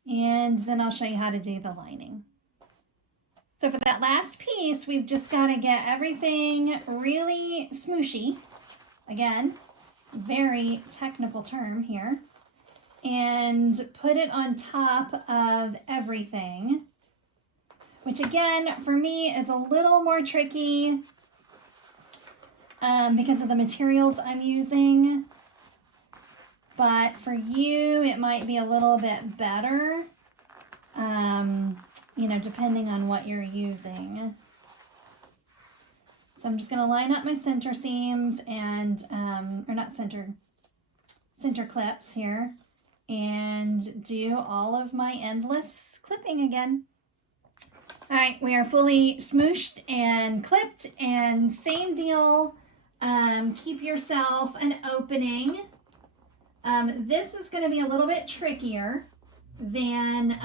And then I'll show you how to do the lining. So for that last piece, we've just got to get everything really smooshy. Again, very technical term here. And put it on top of everything, which again, for me is a little more tricky because of the materials I'm using. But for you, it might be a little bit better, you know, depending on what you're using. So I'm just going to line up my center seams and, or not center clips here, and do all of my endless clipping again. All right, we are fully smooshed and clipped, and same deal, keep yourself an opening. This is going to be a little bit trickier than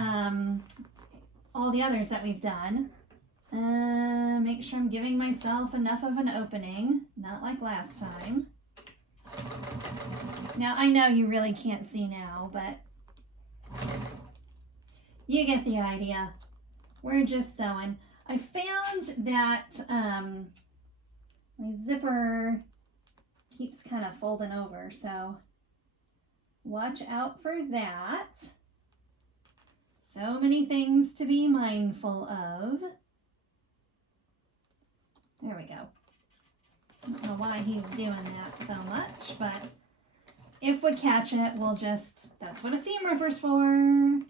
all the others that we've done. Make sure I'm giving myself enough of an opening, not like last time. Now, I know you really can't see now, but you get the idea. We're just sewing. I found that my zipper keeps kind of folding over, so watch out for that. So many things to be mindful of. There we go. I don't know why he's doing that so much, but if we catch it, we'll just, that's what a seam ripper's for.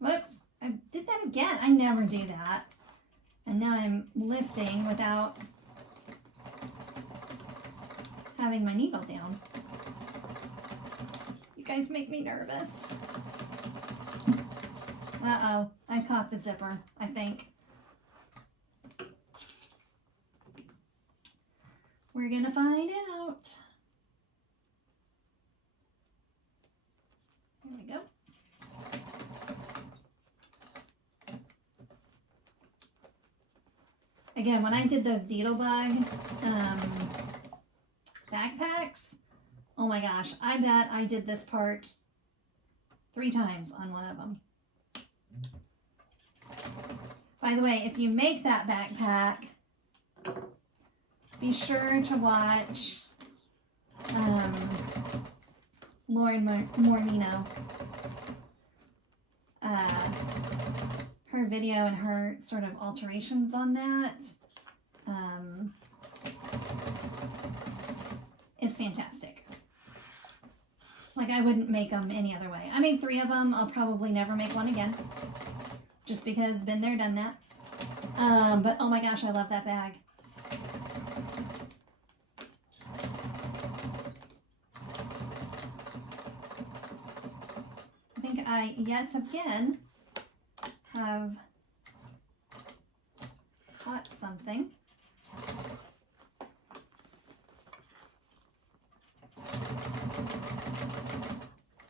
Whoops, I did that again. I never do that. And now I'm lifting without having my needle down. You guys make me nervous. Uh-oh, I caught the zipper, I think. We're gonna find out. There we go. Again, when I did those Deedlebug backpacks, oh my gosh, I bet I did this part 3 times on one of them. By the way, if you make that backpack, be sure to watch Lauren Mormino. Her video and her sort of alterations on that is fantastic. Like, I wouldn't make them any other way. I made 3 of them. I'll probably never make one again. Just because, been there, done that. But oh my gosh, I love that bag. I think I yet again have caught something.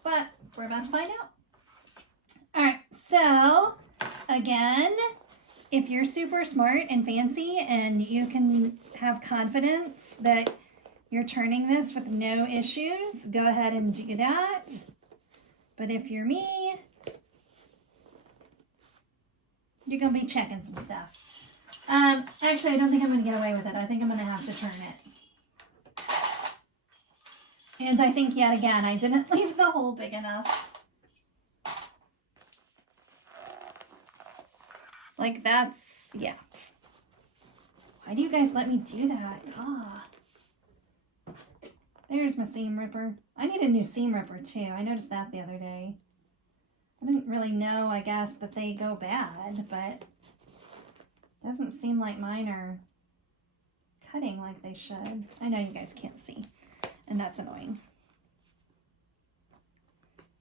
But we're about to find out. All right, so again, if you're super smart and fancy and you can have confidence that you're turning this with no issues, go ahead and do that. But if you're me, you're going to be checking some stuff. Actually, I don't think I'm going to get away with it. I think I'm going to have to turn it. And I think, yet again, I didn't leave the hole big enough. Like, that's, yeah. Why do you guys let me do that? Ah. There's my seam ripper. I need a new seam ripper, too. I noticed that the other day. I didn't really know, I guess, that they go bad, but it doesn't seem like mine are cutting like they should. I know you guys can't see, and that's annoying.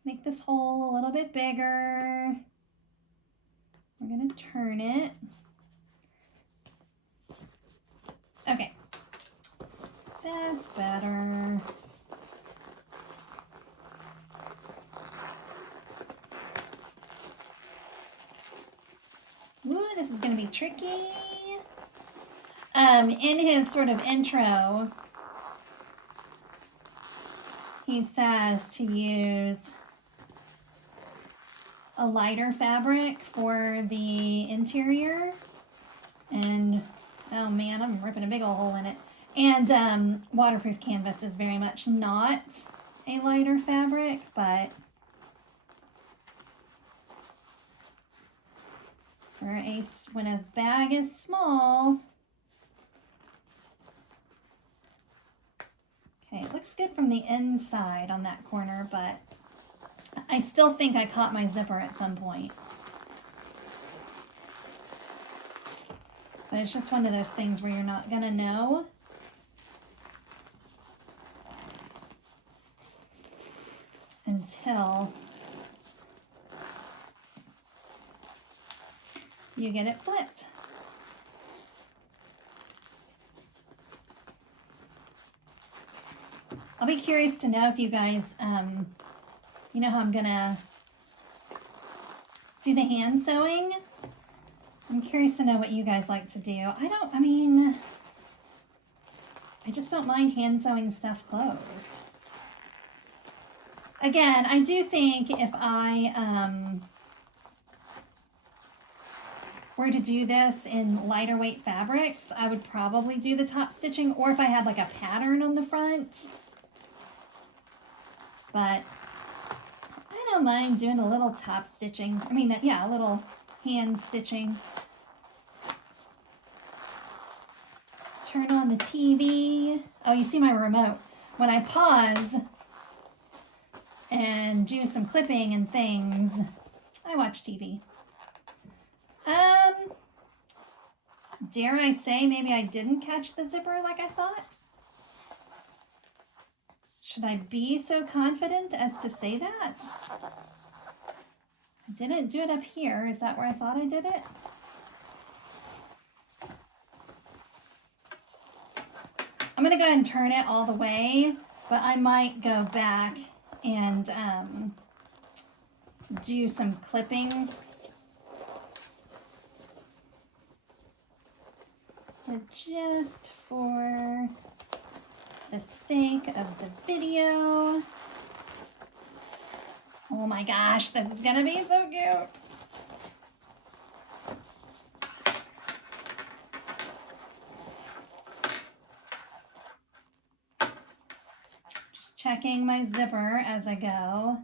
Make this hole a little bit bigger. We're going to turn it. Okay. That's better. Ooh, this is going to be tricky. In his sort of intro, he says to use a lighter fabric for the interior. And, oh man, I'm ripping a big old hole in it. And waterproof canvas is very much not a lighter fabric, but when a bag is small. Okay, it looks good from the inside on that corner, but I still think I caught my zipper at some point. But it's just one of those things where you're not gonna know. Until you get it flipped. I'll be curious to know if you guys, you know how I'm gonna do the hand sewing? I'm curious to know what you guys like to do. I just don't mind hand sewing stuff closed. Again, I do think if I were to do this in lighter weight fabrics, I would probably do the top stitching, or if I had like a pattern on the front. But I don't mind doing a little top stitching. I mean, yeah, a little hand stitching. Turn on the TV. Oh, you see my remote. When I pause and do some clipping and things, I watch TV. Dare I say maybe I didn't catch the zipper like I thought? Should I be so confident as to say that? I didn't do it up here. Is that where I thought I did it? I'm going to go ahead and turn it all the way, but I might go back and do some clipping. But just for the sake of the video. Oh my gosh, this is gonna be so cute. Just checking my zipper as I go.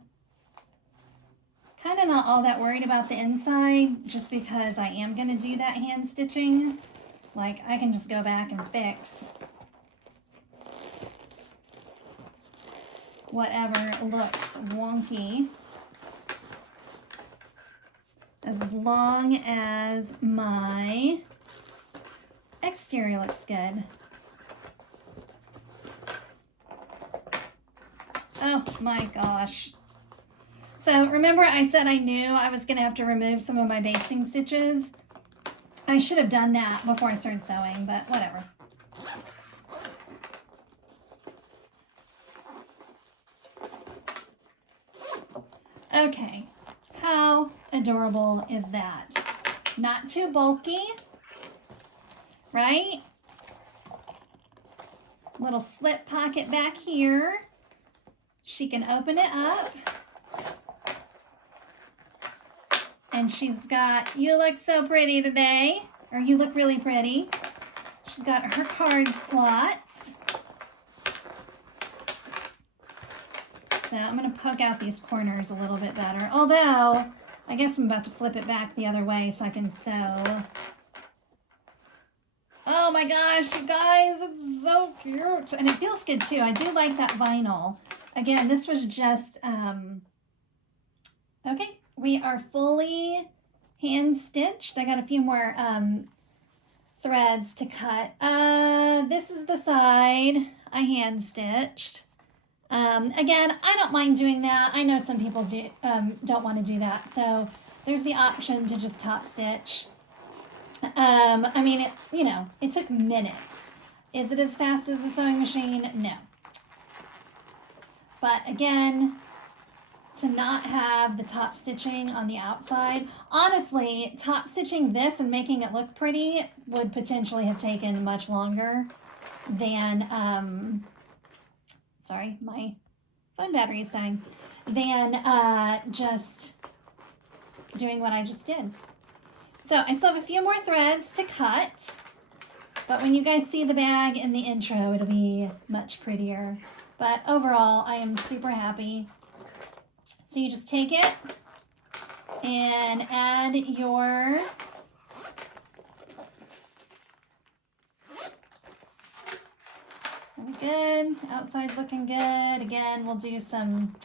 Kind of not all that worried about the inside, just because I am gonna do that hand stitching. Like, I can just go back and fix whatever looks wonky, as long as my exterior looks good. Oh my gosh. So remember I said I knew I was going to have to remove some of my basting stitches? I should have done that before I started sewing, but whatever. Okay, how adorable is that? Not too bulky, right? Little slip pocket back here. She can open it up. And she's got, you look so pretty today, or you look really pretty. She's got her card slots. So I'm going to poke out these corners a little bit better. Although, I guess I'm about to flip it back the other way so I can sew. Oh my gosh, you guys, it's so cute. And it feels good too. I do like that vinyl. Again, this was just, okay. We are fully hand stitched. I got a few more threads to cut. This is the side I hand stitched. Again, I don't mind doing that. I know some people don't want to do that. So there's the option to just top stitch. I mean, it took minutes. Is it as fast as a sewing machine? No. But again, to not have the top stitching on the outside. Honestly, top stitching this and making it look pretty would potentially have taken much longer than, sorry, my phone battery is dying, than just doing what I just did. So I still have a few more threads to cut, but when you guys see the bag in the intro, it'll be much prettier. But overall, I am super happy. So you just take it and add your good. Outside's looking good. Again, we'll do some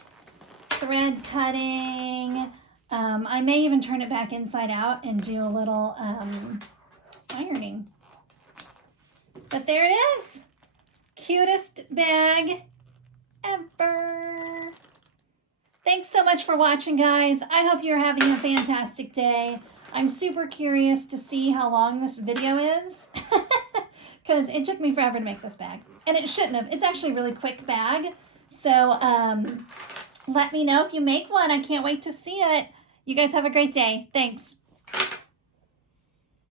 thread cutting. I may even turn it back inside out and do a little ironing. But there it is. Cutest bag ever. Thanks so much for watching, guys. I hope you're having a fantastic day. I'm super curious to see how long this video is because it took me forever to make this bag. And it shouldn't have. It's actually a really quick bag. So let me know if you make one. I can't wait to see it. You guys have a great day. Thanks.